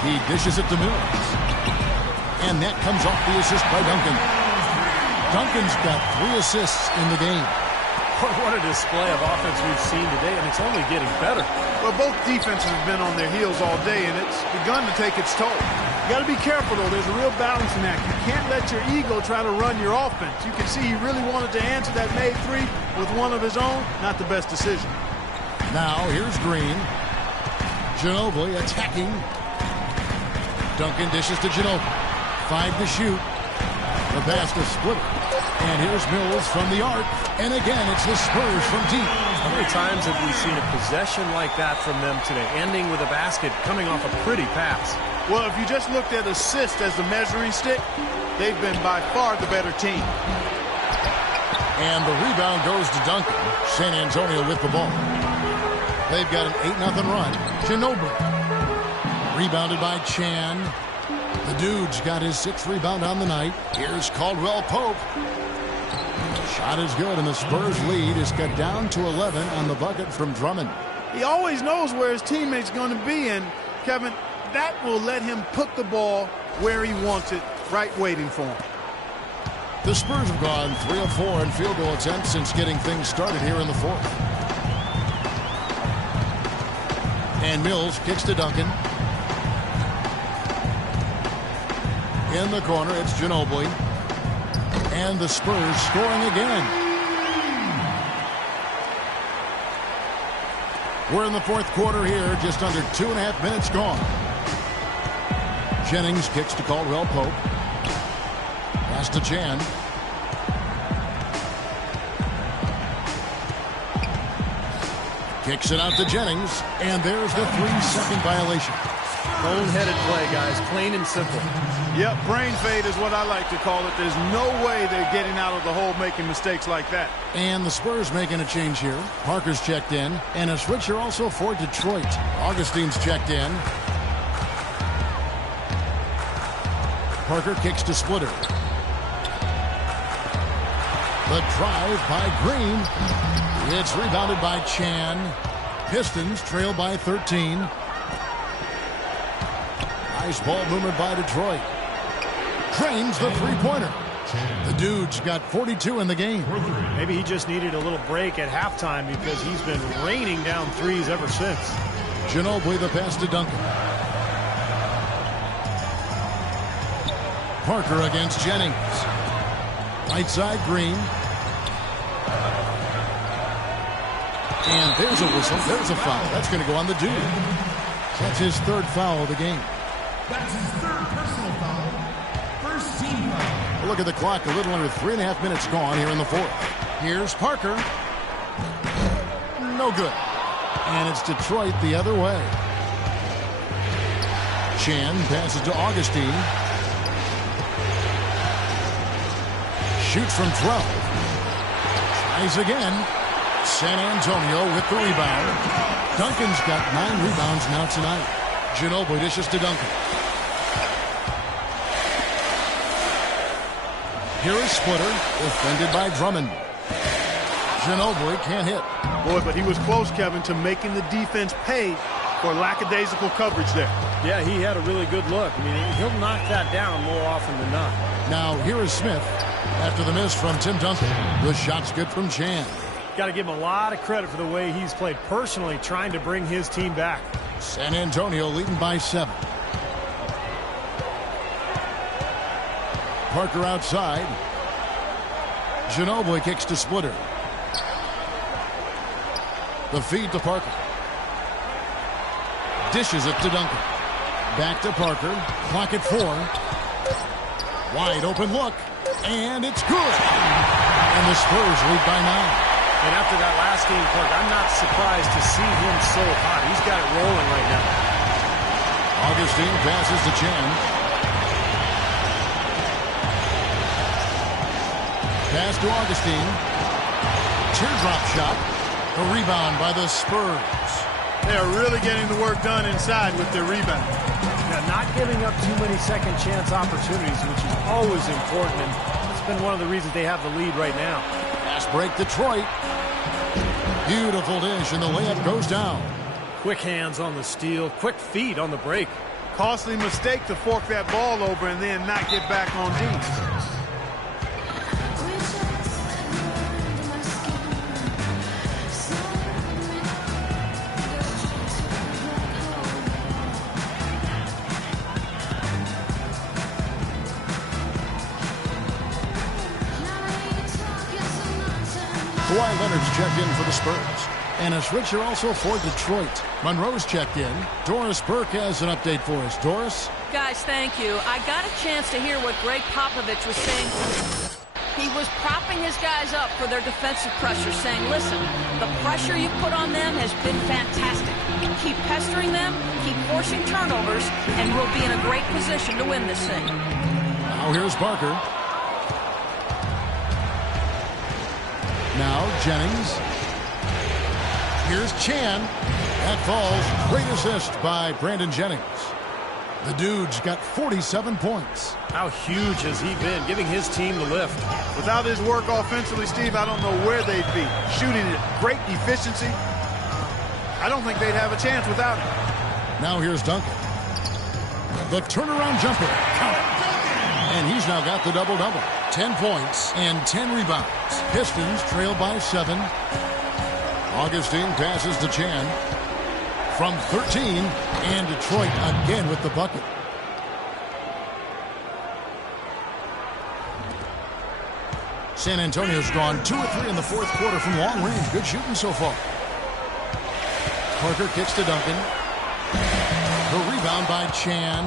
He dishes it to Mills. And that comes off the assist by Duncan. Duncan's got 3 assists in the game. What a display of offense we've seen today, and it's only getting better. Well, both defenses have been on their heels all day, and it's begun to take its toll. You got to be careful, though. There's a real balancing act. You can't let your ego try to run your offense. You can see he really wanted to answer that made 3 with one of his own. Not the best decision. Now, here's Green. Ginobili attacking. Duncan dishes to Ginobili. 5 to shoot. The pass to Splitter. And here's Mills from the arc. And again, it's the Spurs from deep. How many times have we seen a possession like that from them today, ending with a basket coming off a pretty pass? Well, if you just looked at assist as the measuring stick, they've been by far the better team. And the rebound goes to Duncan. San Antonio with the ball. They've got an 8-0 run. Ginobili. Rebounded by Chan. The Dude's got his 6th rebound on the night. Here's Caldwell-Pope. Shot is good, and the Spurs lead is cut down to 11 on the bucket from Drummond. He always knows where his teammate's going to be, and Kevin, that will let him put the ball where he wants it, right waiting for him. The Spurs have gone 3 of 4 in field goal attempts since getting things started here in the fourth. And Mills kicks to Duncan. In the corner, it's Ginobili. And the Spurs scoring again. We're in the fourth quarter here, just under 2.5 minutes gone. Jennings kicks to Caldwell Pope. Pass to Chan. Kicks it out to Jennings, and there's the 3-second violation. Bone-headed play, guys, plain and simple. Yep, brain fade is what I like to call it. There's no way they're getting out of the hole making mistakes like that. And the Spurs making a change here. Parker's checked in, and a switcher also for Detroit. Augustine's checked in. Parker kicks to Splitter. The drive by Green. It's rebounded by Chan. Pistons trail by 13. Nice ball movement by Detroit. Drains the three-pointer. The Dude's got 42 in the game. Maybe he just needed a little break at halftime because he's been raining down threes ever since. Ginobili the pass to Duncan. Parker against Jennings. Right side, Green. And there's a whistle. There's a foul. That's going to go on the Dude. That's his third foul of the game. That's his third personal foul. First team foul. Look at the clock. A little under 3.5 minutes gone here in the fourth. Here's Parker. No good. And it's Detroit the other way. Chan passes to Augustine. Shoots from 12. Tries again. San Antonio with the rebound. Duncan's got 9 rebounds now tonight. Ginobili dishes to Duncan. Here is Splitter, defended by Drummond. Ginobili can't hit. Boy, but he was close, Kevin, to making the defense pay for lackadaisical coverage there. Yeah, he had a really good look. I mean, he'll knock that down more often than not. Now, here is Smith. After the miss from Tim Duncan, the shot's good from Chan. Got to give him a lot of credit for the way he's played personally, trying to bring his team back. San Antonio leading by 7. Parker outside. Ginobili kicks to Splitter. The feed to Parker. Dishes it to Duncan. Back to Parker. Clock at 4. Wide open look. And it's good. And the Spurs lead by 9. And after that last game, Clark, I'm not surprised to see him so hot. He's got it rolling right now. Augustine passes to Chan. Pass to Augustine. Teardrop shot. A rebound by the Spurs. They are really getting the work done inside with their rebound. Yeah, not giving up too many second chance opportunities, which is always important. And it's been one of the reasons they have the lead right now. Fast break Detroit. Beautiful dish, and the layup goes down. Quick hands on the steal, quick feet on the break. Costly mistake to fork that ball over and then not get back on D. Kawhi Leonard's checked in for the Spurs. And a switcher also for Detroit. Monroe's checked in. Doris Burke has an update for us. Doris? Guys, thank you. I got a chance to hear what Greg Popovich was saying. He was propping his guys up for their defensive pressure, saying, listen, the pressure you put on them has been fantastic. Keep pestering them, keep forcing turnovers, and we'll be in a great position to win this thing. Now here's Barker. Now Jennings. Here's Chan. That falls. Great assist by Brandon Jennings. The Dude's got 47 points. How huge has he been, giving his team the lift? Without his work offensively, Steve, I don't know where they'd be. Shooting at great efficiency. I don't think they'd have a chance without him. Now here's Duncan. The turnaround jumper. And he's now got the double-double. 10 points and 10 rebounds. Pistons trail by 7. Augustine passes to Chan. From 13, and Detroit again with the bucket. San Antonio's drawn 2 or 3 in the fourth quarter from long range. Good shooting so far. Parker kicks to Duncan. The rebound by Chan.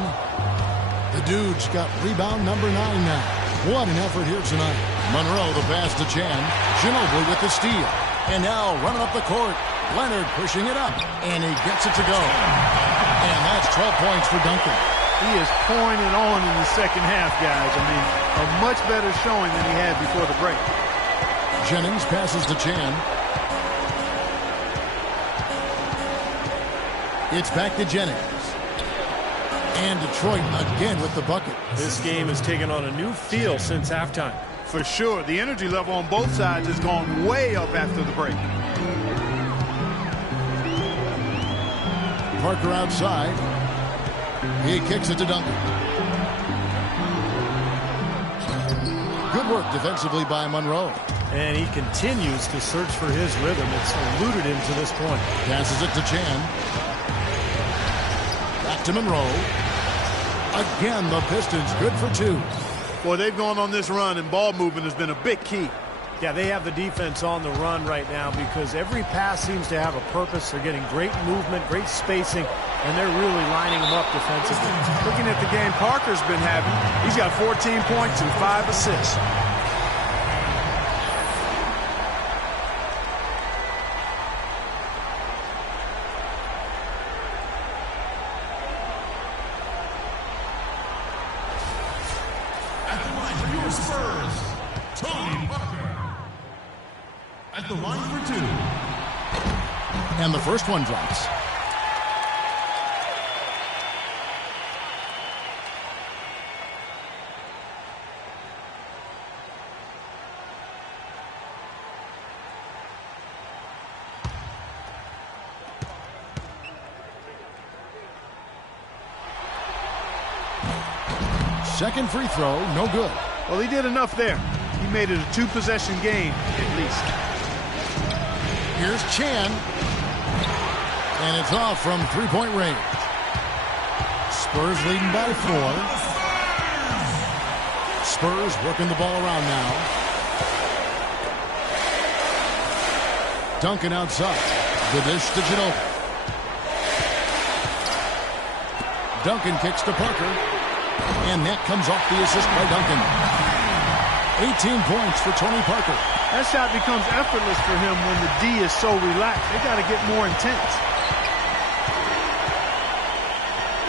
The Dude's got rebound number 9 now. What an effort here tonight. Monroe the pass to Chan. Ginobili with the steal. And now running up the court. Leonard pushing it up, and he gets it to go. And that's 12 points for Duncan. He is pouring it on in the second half, guys. I mean, a much better showing than he had before the break. Jennings passes to Chan. It's back to Jennings. And Detroit again with the bucket. This game has taken on a new feel since halftime. For sure, the energy level on both sides has gone way up after the break. Parker outside. He kicks it to Duncan. Good work defensively by Monroe. And he continues to search for his rhythm. It's eluded him to this point. Passes it to Chan. Back to Monroe. Again, the Pistons good for 2. Boy, they've gone on this run, and ball movement has been a big key. Yeah, they have the defense on the run right now because every pass seems to have a purpose. They're getting great movement, great spacing, and they're really lining them up defensively. Looking at the game Parker's been having, he's got 14 points and 5 assists. At the line for your Spurs, Tony Parker. At the line for 2. And the first one drops. Second free throw, no good. Well, he did enough there. He made it a 2-possession game, at least. Here's Chan. And it's off from three-point range. Spurs leading by 4. Spurs working the ball around now. Duncan outside. The dish to Ginobili. Duncan kicks to Parker. And that comes off the assist by Duncan. 18 points for Tony Parker. That shot becomes effortless for him when the D is so relaxed. They got to get more intense.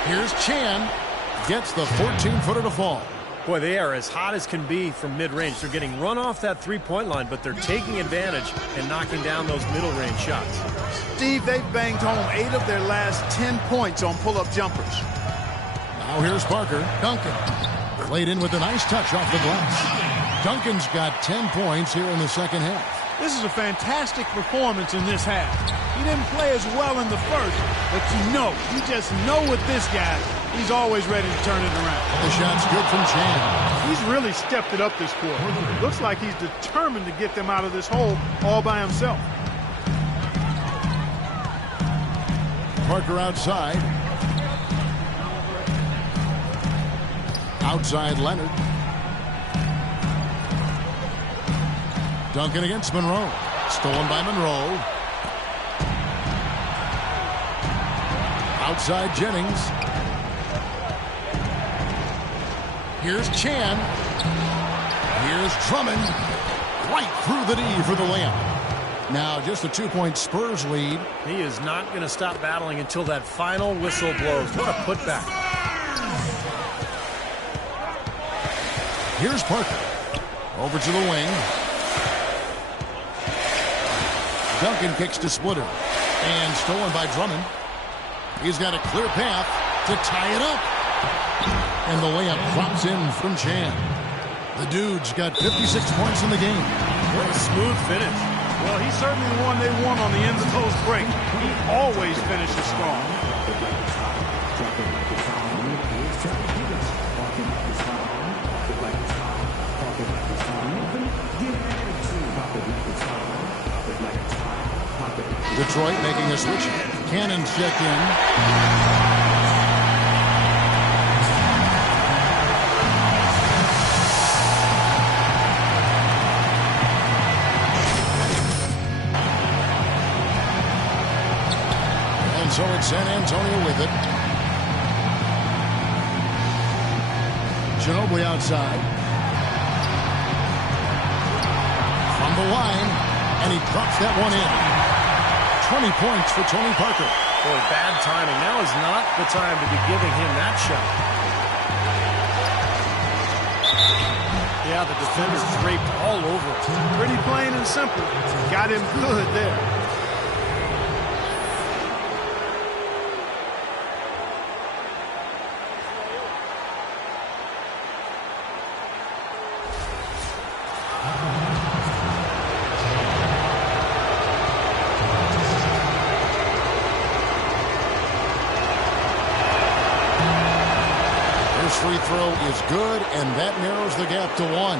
Here's Chan. Gets the 14-footer to fall. Boy, they are as hot as can be from mid-range. They're getting run off that three-point line, but they're taking advantage and knocking down those middle-range shots. Steve, they've banged home 8 of their last 10 points on pull-up jumpers. Now here's Parker. Duncan. Played in with a nice touch off the glass. Duncan's got 10 points here in the second half. This is a fantastic performance in this half. He didn't play as well in the first, but you just know with this guy, he's always ready to turn it around. The shot's good from Chan. He's really stepped it up this quarter. Looks like he's determined to get them out of this hole all by himself. Parker outside. Outside Leonard. Duncan against Monroe. Stolen by Monroe. Outside Jennings. Here's Chan. Here's Drummond. Right through the D for the layup. Now just a 2-point Spurs lead. He is not going to stop battling until that final whistle blows. What a putback. Here's Parker. Over to the wing. Duncan kicks to Splitter. And stolen by Drummond. He's got a clear path to tie it up. And the layup drops in from Chan. The Dude's got 56 points in the game. What a smooth finish. Well, he's certainly the one they want on the ends of those breaks. He always finishes strong. Detroit making a switch. Cannon's checked in. So it's San Antonio with it. Ginobili outside. From the line, and he drops that one in. 20 points for Tony Parker. Boy, bad timing. Now is not the time to be giving him that shot. Yeah, the defender draped all over it. Pretty plain and simple. Got him good there. Free throw is good, and that narrows the gap to 1.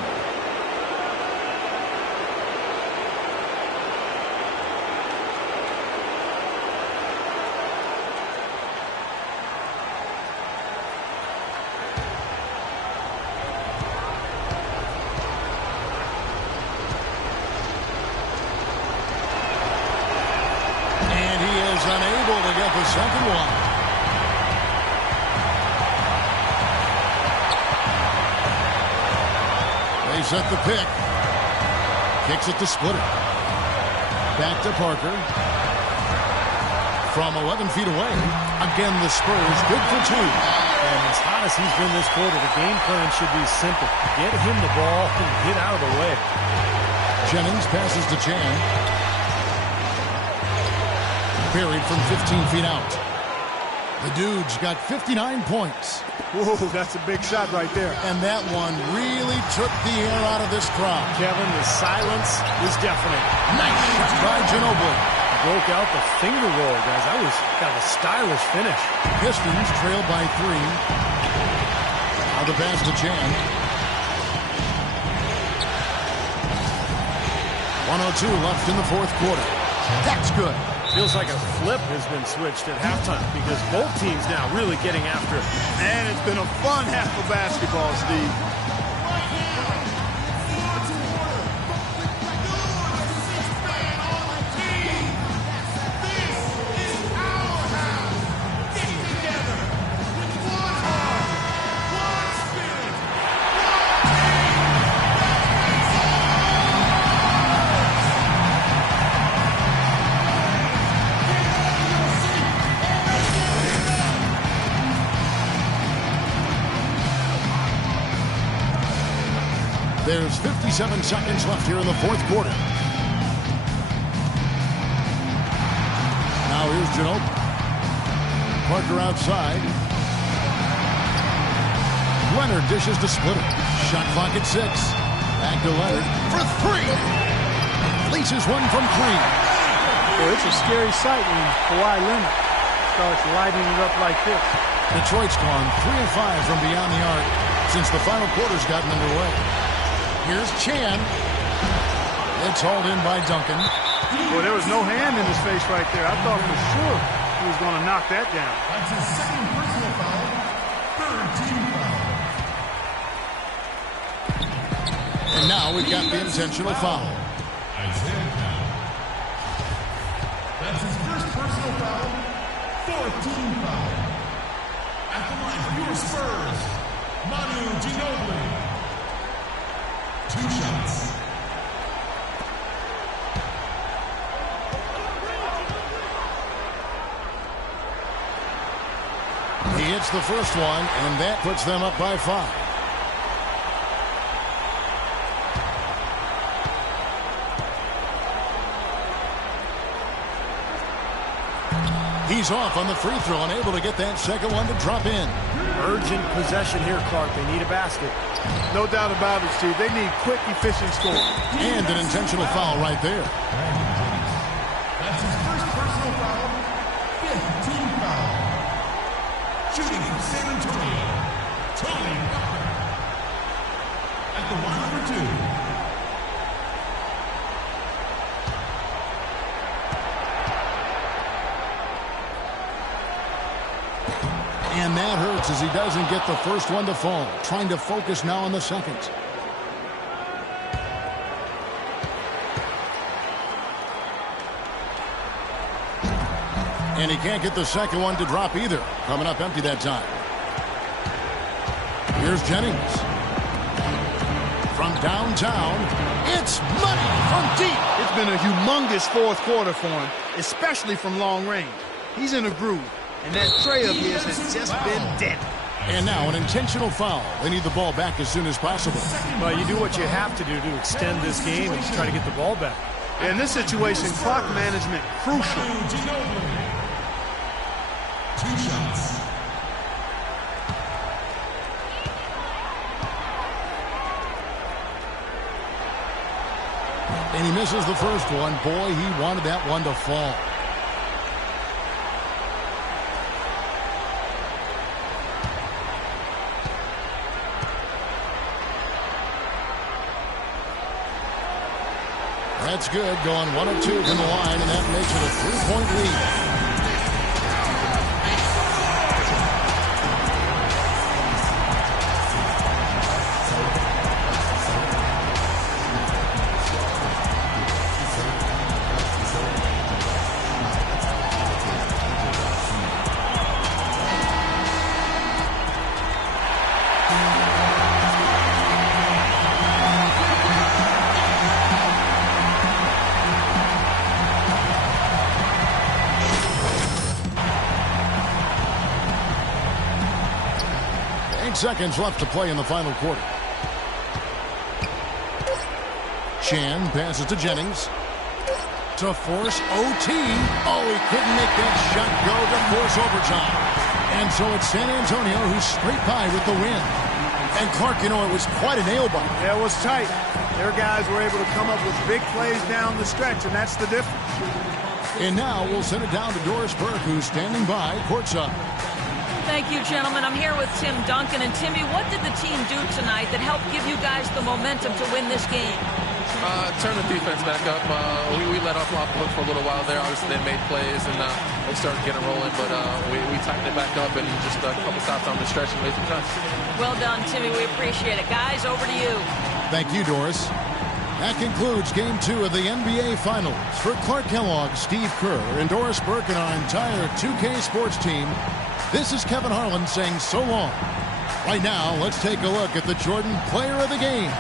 And he is unable to get the second one. They set the pick. Kicks it to Splitter. Back to Parker. From 11 feet away. Again, the Spurs good for 2. And as hot as he's been this quarter, the game plan should be simple. Get him the ball and get out of the way. Jennings passes to Chan. Buried from 15 feet out. The Dude's got 59 points. Whoa, that's a big shot right there. And that one really took the air out of this crowd. Kevin, the silence is deafening. Nice shot by Ginobili. Broke out the finger roll, guys. That was kind of a stylish finish. Pistons trailed by 3. Now the pass to Chan. 1:02 left in the fourth quarter. That's good. Feels like a flip has been switched at halftime because both teams now really getting after it. Man, it's been a fun half of basketball, Steve. There's 57 seconds left here in the fourth quarter. Now here's Ginobili. Parker outside. Leonard dishes to Splitter. Shot clock at 6. Back to Leonard for 3. Fleeces one from 3. Well, it's a scary sight when Kawhi Leonard starts lighting it up like this. Detroit's gone 3 of 5 from beyond the arc since the final quarter's gotten underway. Here's Chan. It's hauled in by Duncan. Well, there was no hand in his face right there. I thought for sure he was going to knock that down. That's his second personal foul. Third team foul. And now we've got the intentional foul. Isaiah Powell. That's his first personal foul. Fourth team foul. At the line for your Spurs, Manu Ginobili. 2 shots. He hits the first one, and that puts them up by 5. He's off on the free throw, unable to get that second one to drop in. Urgent possession here, Clark. They need a basket. No doubt about it, Steve. They need quick, efficient scoring. And an intentional foul right there. That's his first personal foul, 5th team foul. Shooting for San Antonio, Tony Parker. At the line for 2. And that hurts as he doesn't get the first one to fall. Trying to focus now on the second. And he can't get the second one to drop either. Coming up empty that time. Here's Jennings. From downtown, it's money from deep. It's been a humongous fourth quarter for him, especially from long range. He's in a groove. And that tray of his has just been deadly. And now an intentional foul. They need the ball back as soon as possible. Well, you do what you have to do to extend this game and try to get the ball back. In this situation, clock management crucial. 2 shots. And he misses the first one. Boy, he wanted that one to fall. That's good, going 1 of 2 from the line, and that makes it a 3-point lead. Seconds left to play in the final quarter. Chan passes to Jennings to force OT. Oh, he couldn't make that shot go to force overtime. And so it's San Antonio who's straight by with the win. And Clark, you know, it was quite a nail-biter. Yeah, it was tight. Their guys were able to come up with big plays down the stretch, and that's the difference. And now we'll send it down to Doris Burke, who's standing by courtside. Thank you, gentlemen. I'm here with Tim Duncan. And Timmy, what did the team do tonight that helped give you guys the momentum to win this game? Turn the defense back up. We let off look for a little while there. Obviously, they made plays, and they started getting rolling. But we tightened it back up, and just a couple stops on the stretch and made some shots. Well done, Timmy. We appreciate it. Guys, over to you. Thank you, Doris. That concludes Game 2 of the NBA Finals. For Clark Kellogg, Steve Kerr, and Doris Burke, and our entire 2K Sports team, this is Kevin Harlan saying so long. Right now, let's take a look at the Jordan Player of the Game.